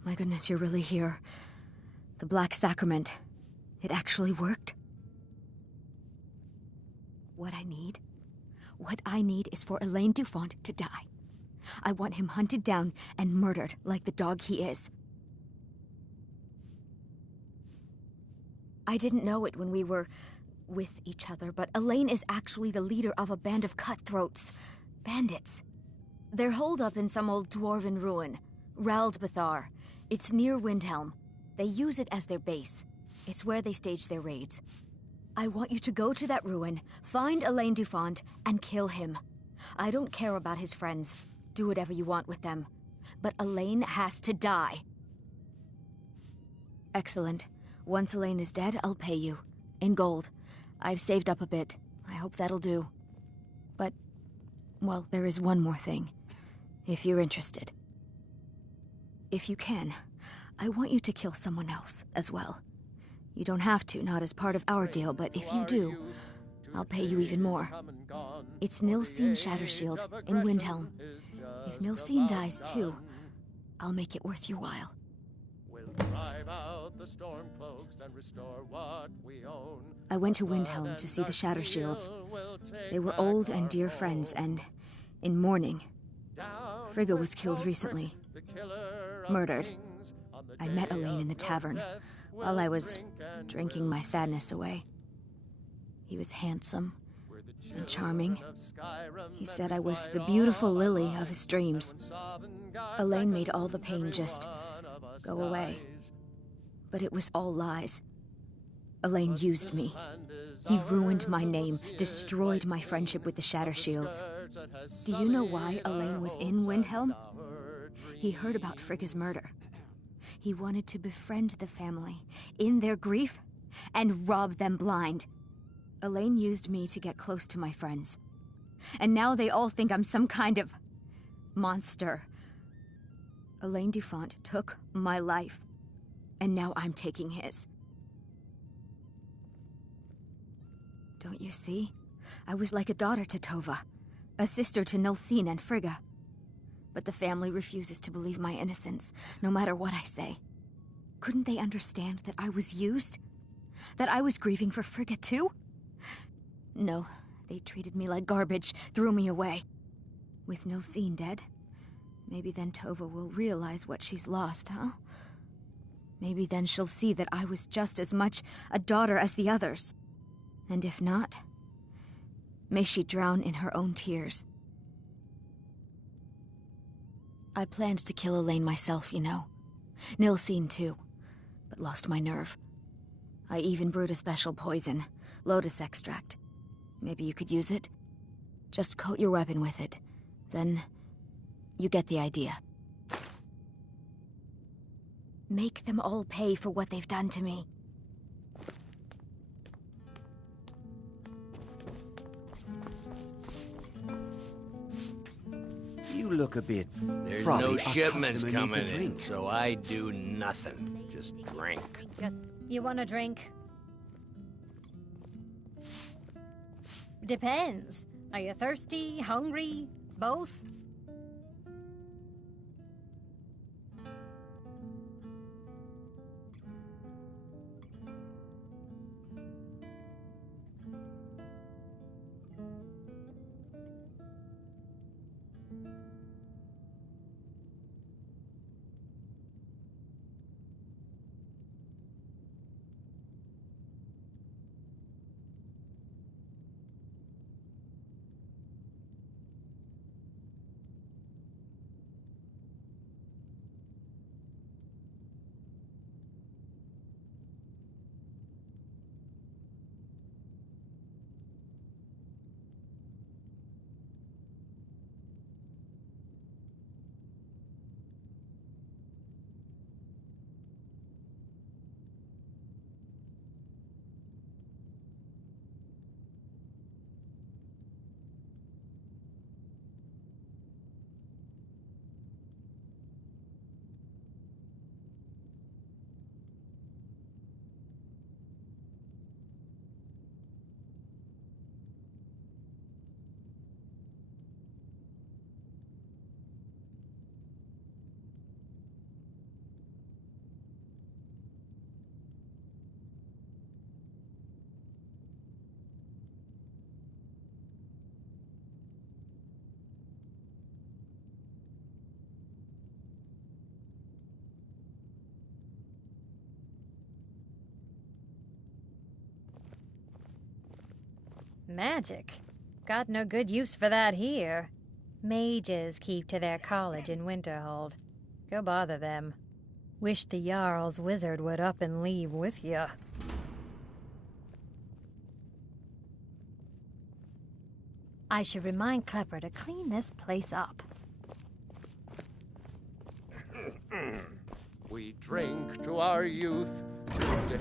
My goodness, you're really here. The Black Sacrament. It actually worked? What I need? What I need is for Elaine Dufont to die. I want him hunted down and murdered like the dog he is. I didn't know it when we were with each other, but Elaine is actually the leader of a band of cutthroats. Bandits. They're holed up in some old dwarven ruin. Raldbathar. It's near Windhelm. They use it as their base. It's where they stage their raids. I want you to go to that ruin, find Elaine Dufont, and kill him. I don't care about his friends. Do whatever you want with them. But Elaine has to die. Excellent. Once Elaine is dead, I'll pay you. In gold. I've saved up a bit. I hope that'll do. But, well, there is one more thing. If you're interested. If you can, I want you to kill someone else as well. You don't have to, not as part of our deal, but if you do, I'll pay you even more. It's Nilsine Shattershield in Windhelm. If Nilsine dies too, I'll make it worth your while. I went to Windhelm to see the Shattershields. They were old and dear friends, and in mourning. Frigga was killed recently. Murdered. I met Elaine in the tavern while I was drinking my sadness away. He was handsome and charming. He said I was the beautiful lily of his dreams. Elaine made all the pain just go away. But it was all lies. Elaine used me. He ruined my name, destroyed my friendship with the Shattershields. Do you know why Elaine was in Windhelm? He heard about Frigga's murder. He wanted to befriend the family in their grief and rob them blind. Elaine used me to get close to my friends. And now they all think I'm some kind of monster. Elaine Dufont took my life, and now I'm taking his. Don't you see? I was like a daughter to Tova, a sister to Nilsine and Frigga. But the family refuses to believe my innocence, no matter what I say. Couldn't they understand that I was used? That I was grieving for Frigga too? No, they treated me like garbage, threw me away. With Nilsine dead, maybe then Tova will realize what she's lost, huh? Maybe then she'll see that I was just as much a daughter as the others. And if not, may she drown in her own tears. I planned to kill Elaine myself, you know. Nilsine too, but lost my nerve. I even brewed a special poison, lotus extract. Maybe you could use it? Just coat your weapon with it. Then, you get the idea. Make them all pay for what they've done to me. You look a bit... There's probably no a shipments customer needs a coming in, drink. so I do nothing. Just drink. You want a drink? Depends. Are you thirsty, hungry, both? Magic? Got no good use for that here. Mages keep to their college in Winterhold. Go bother them. Wish the Jarl's wizard would up and leave with you. I should remind Klepper to clean this place up. We drink to our youth today.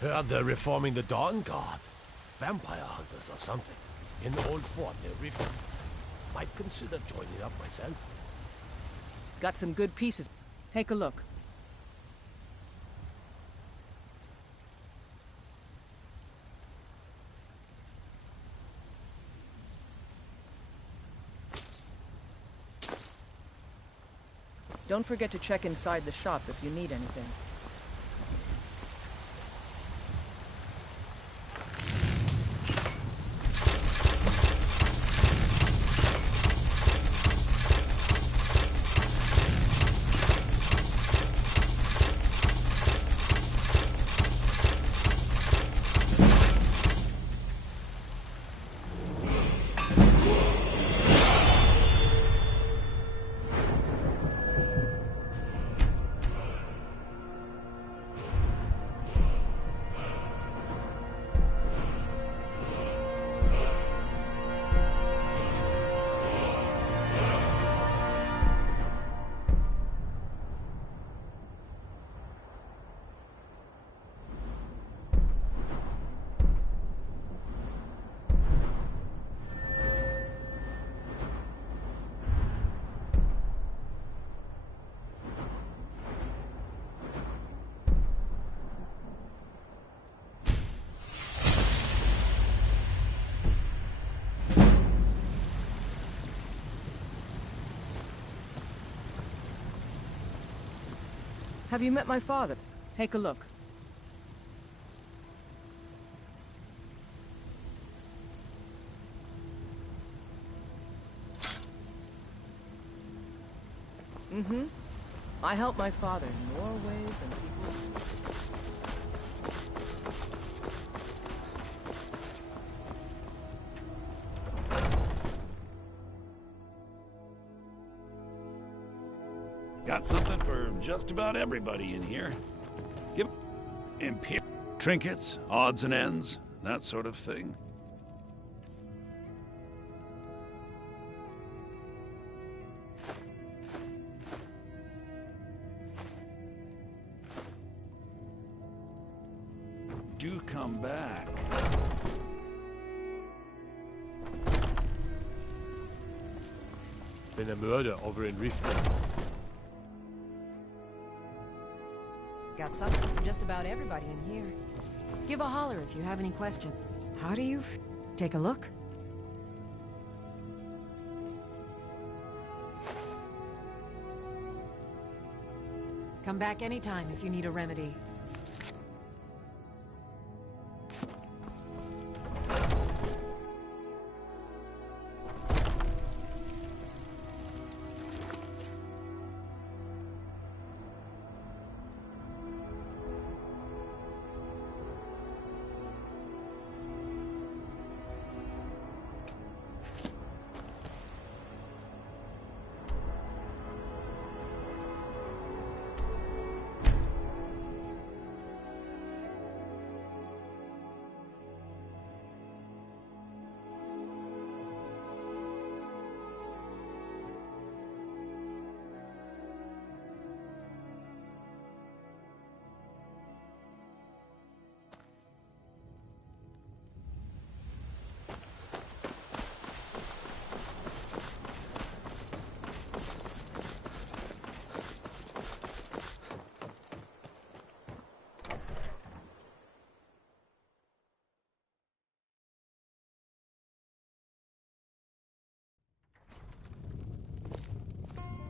Heard they're reforming the Dawn Guard. Vampire hunters or something. In the old fort near Rift. Might consider joining up myself. Got some good pieces. Take a look. Don't forget to check inside the shop if you need anything. Have you met my father? Take a look. Mm-hmm. I help my father in more ways than people. Got something for just about everybody in here. Give trinkets, odds and ends, that sort of thing. Do come back. been a murder over in Riften. Got something for just about everybody in here. Give a holler if you have any questions. How do you take a look? Come back anytime if you need a remedy.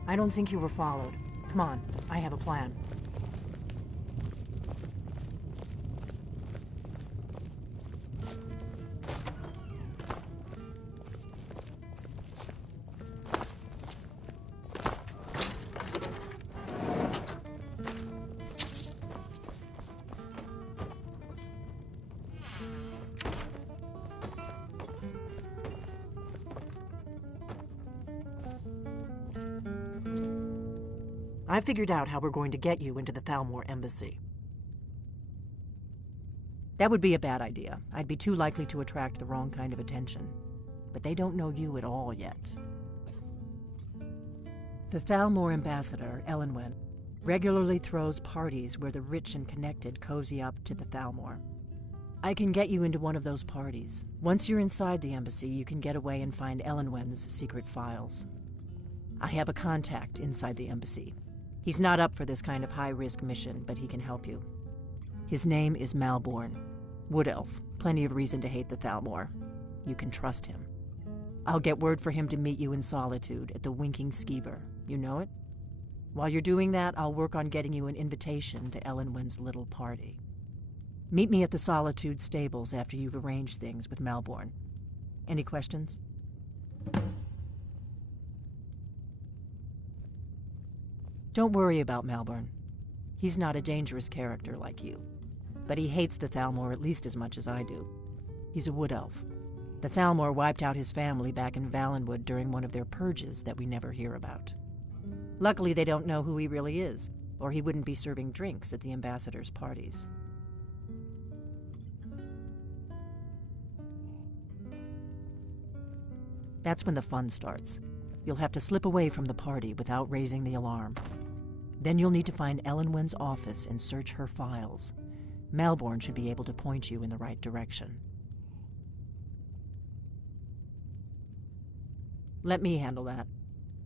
I don't think you were followed. Come on, I have a plan. I figured out how we're going to get you into the Thalmor embassy. That would be a bad idea. I'd be too likely to attract the wrong kind of attention. But they don't know you at all yet. The Thalmor ambassador, Elenwen, regularly throws parties where the rich and connected cozy up to the Thalmor. I can get you into one of those parties. Once you're inside the embassy, you can get away and find Elenwen's secret files. I have a contact inside the embassy. He's not up for this kind of high-risk mission, but he can help you. His name is Malborn. Wood Elf. Plenty of reason to hate the Thalmor. You can trust him. I'll get word for him to meet you in Solitude at the Winking Skeever. You know it? While you're doing that, I'll work on getting you an invitation to Elenwen's little party. Meet me at the Solitude stables after you've arranged things with Malborn. Any questions? Don't worry about Malborn. He's not a dangerous character like you. But he hates the Thalmor at least as much as I do. He's a wood elf. The Thalmor wiped out his family back in Valenwood during one of their purges that we never hear about. Luckily, they don't know who he really is, or he wouldn't be serving drinks at the ambassador's parties. That's when the fun starts. You'll have to slip away from the party without raising the alarm. Then you'll need to find Elenwen's office and search her files. Malborn should be able to point you in the right direction. Let me handle that.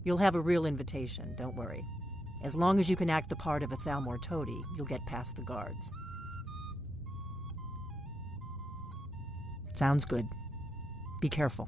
You'll have a real invitation, don't worry. As long as you can act the part of a Thalmor toady, you'll get past the guards. Sounds good. Be careful.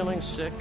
feeling sick?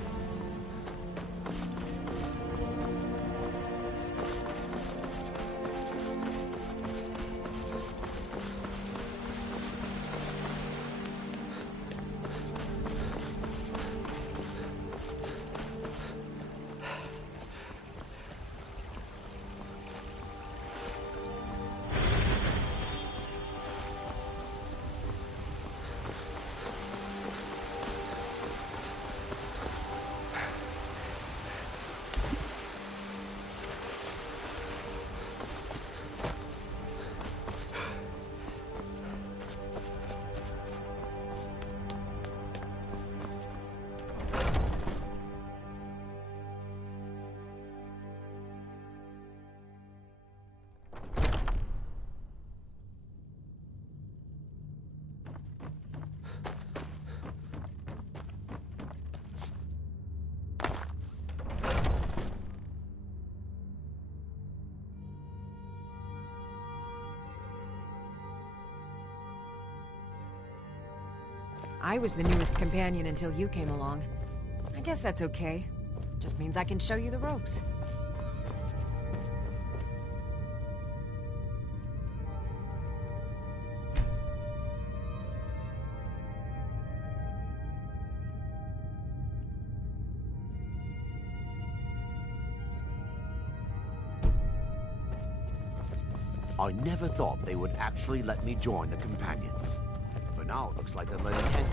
I was the newest companion until you came along. I guess that's okay. Just means I can show you the ropes. I never thought they would actually let me join the Companions. But now it looks like they're letting me.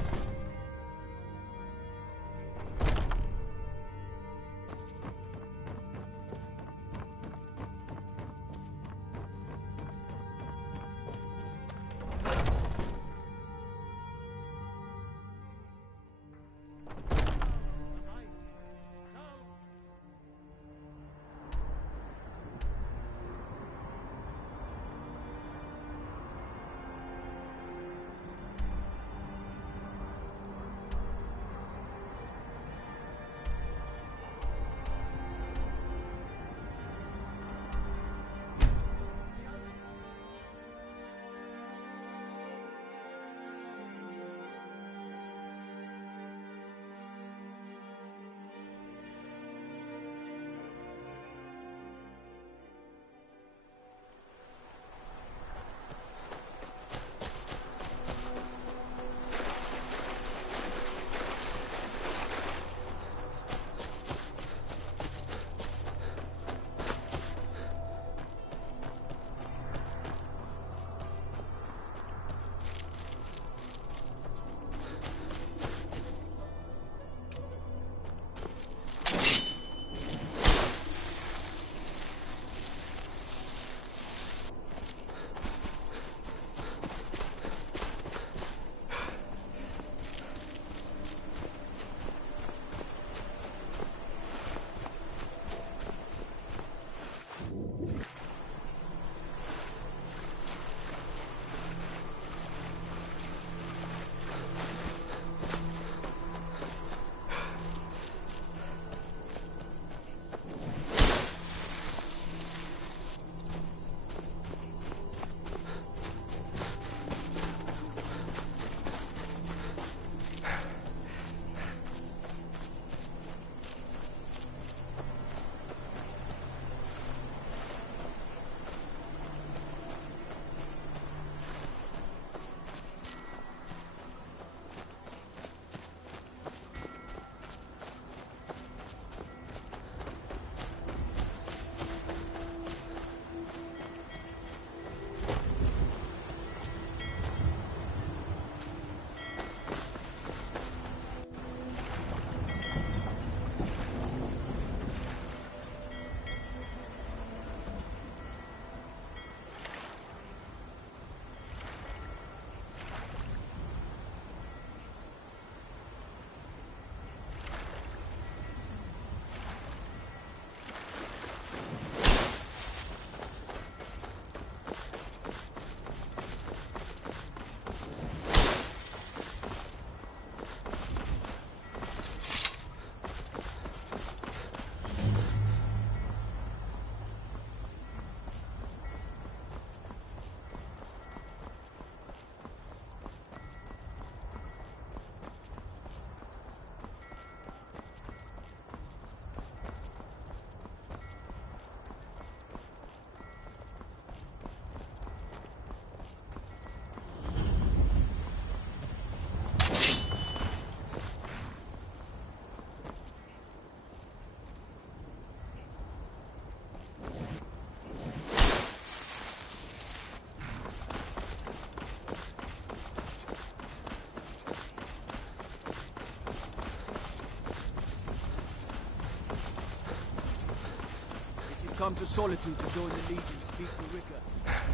come to Solitude to join the Legion, speak to Rika.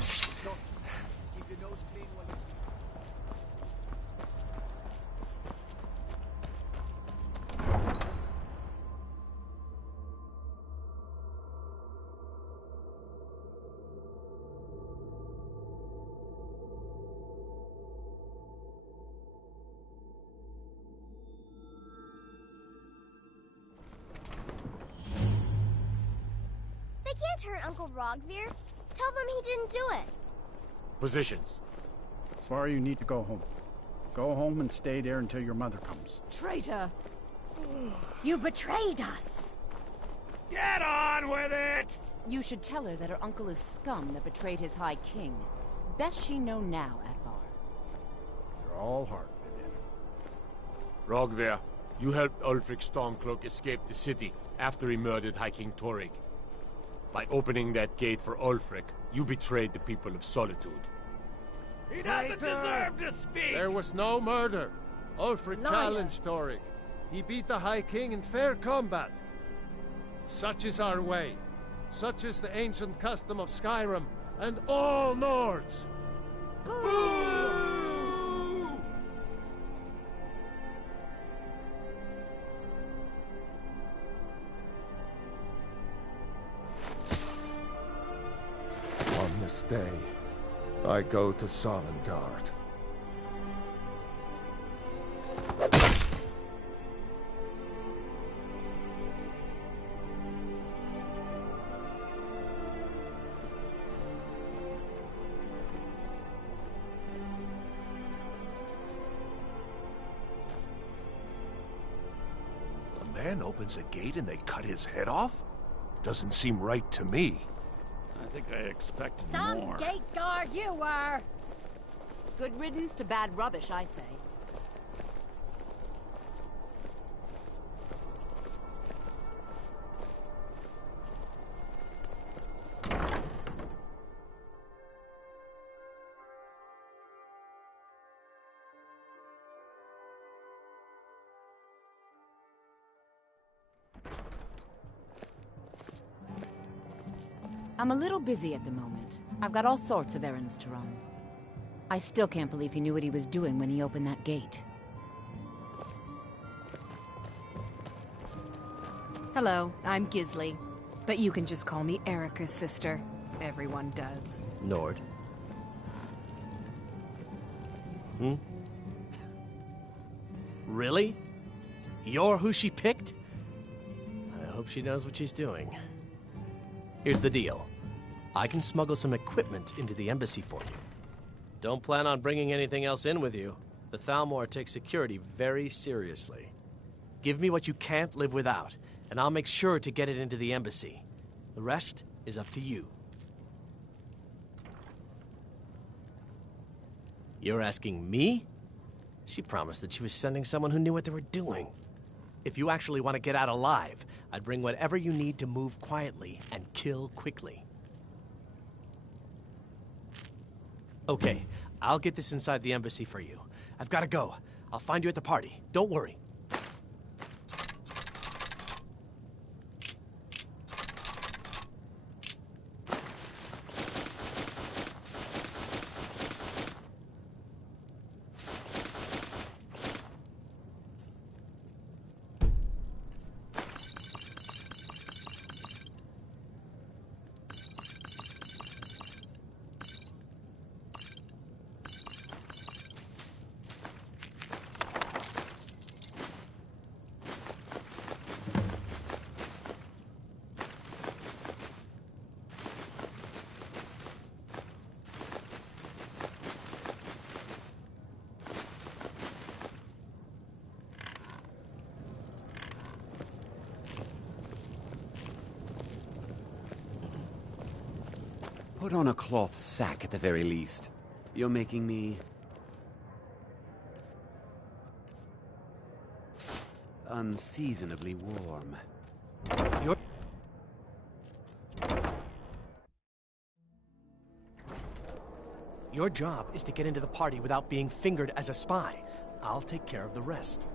Just keep your nose clean while you... They can't hurt Uncle Rogvir. Tell them he didn't do it. Positions. Svar, you need to go home. Go home and stay there until your mother comes. Traitor! You betrayed us! Get on with it! You should tell her that her uncle is scum that betrayed his High King. Best she know now, Advar. You're all heart, Vivian. Rogver, you helped Ulfric Stormcloak escape the city after he murdered High King Torrig. By opening that gate for Ulfric, you betrayed the people of Solitude. He doesn't deserve to speak! There was no murder. Ulfric challenged Torrig. He beat the High King in fair combat. Such is our way. Such is the ancient custom of Skyrim and all Nords. Boo! On this day, I go to Sovngarde. A man opens a gate and they cut his head off? Doesn't seem right to me. I think I expected Some gate guard you were! Good riddance to bad rubbish, I say. I'm a little busy at the moment. I've got all sorts of errands to run. I still can't believe he knew what he was doing when he opened that gate. Hello, I'm Gisli. But you can just call me Erica's sister. Everyone does. Nord. Really? You're who she picked? I hope she knows what she's doing. Here's the deal. I can smuggle some equipment into the embassy for you. Don't plan on bringing anything else in with you. The Thalmor takes security very seriously. Give me what you can't live without, and I'll make sure to get it into the embassy. The rest is up to you. You're asking me? She promised that she was sending someone who knew what they were doing. If you actually want to get out alive, I'd bring whatever you need to move quietly and kill quickly. Okay, I'll get this inside the embassy for you. I've got to go. I'll find you at the party. Don't worry. Put on a cloth sack at the very least. You're making me... unseasonably warm. Your job is to get into the party without being fingered as a spy. I'll take care of the rest.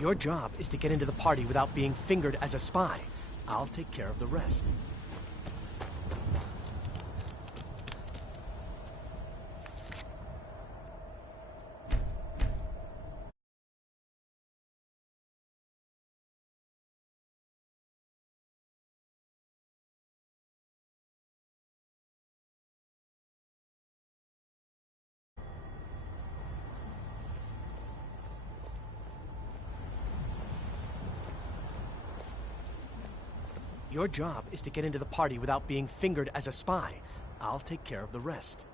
Your job is to get into the party without being fingered as a spy. I'll take care of the rest. Your job is to get into the party without being fingered as a spy. I'll take care of the rest.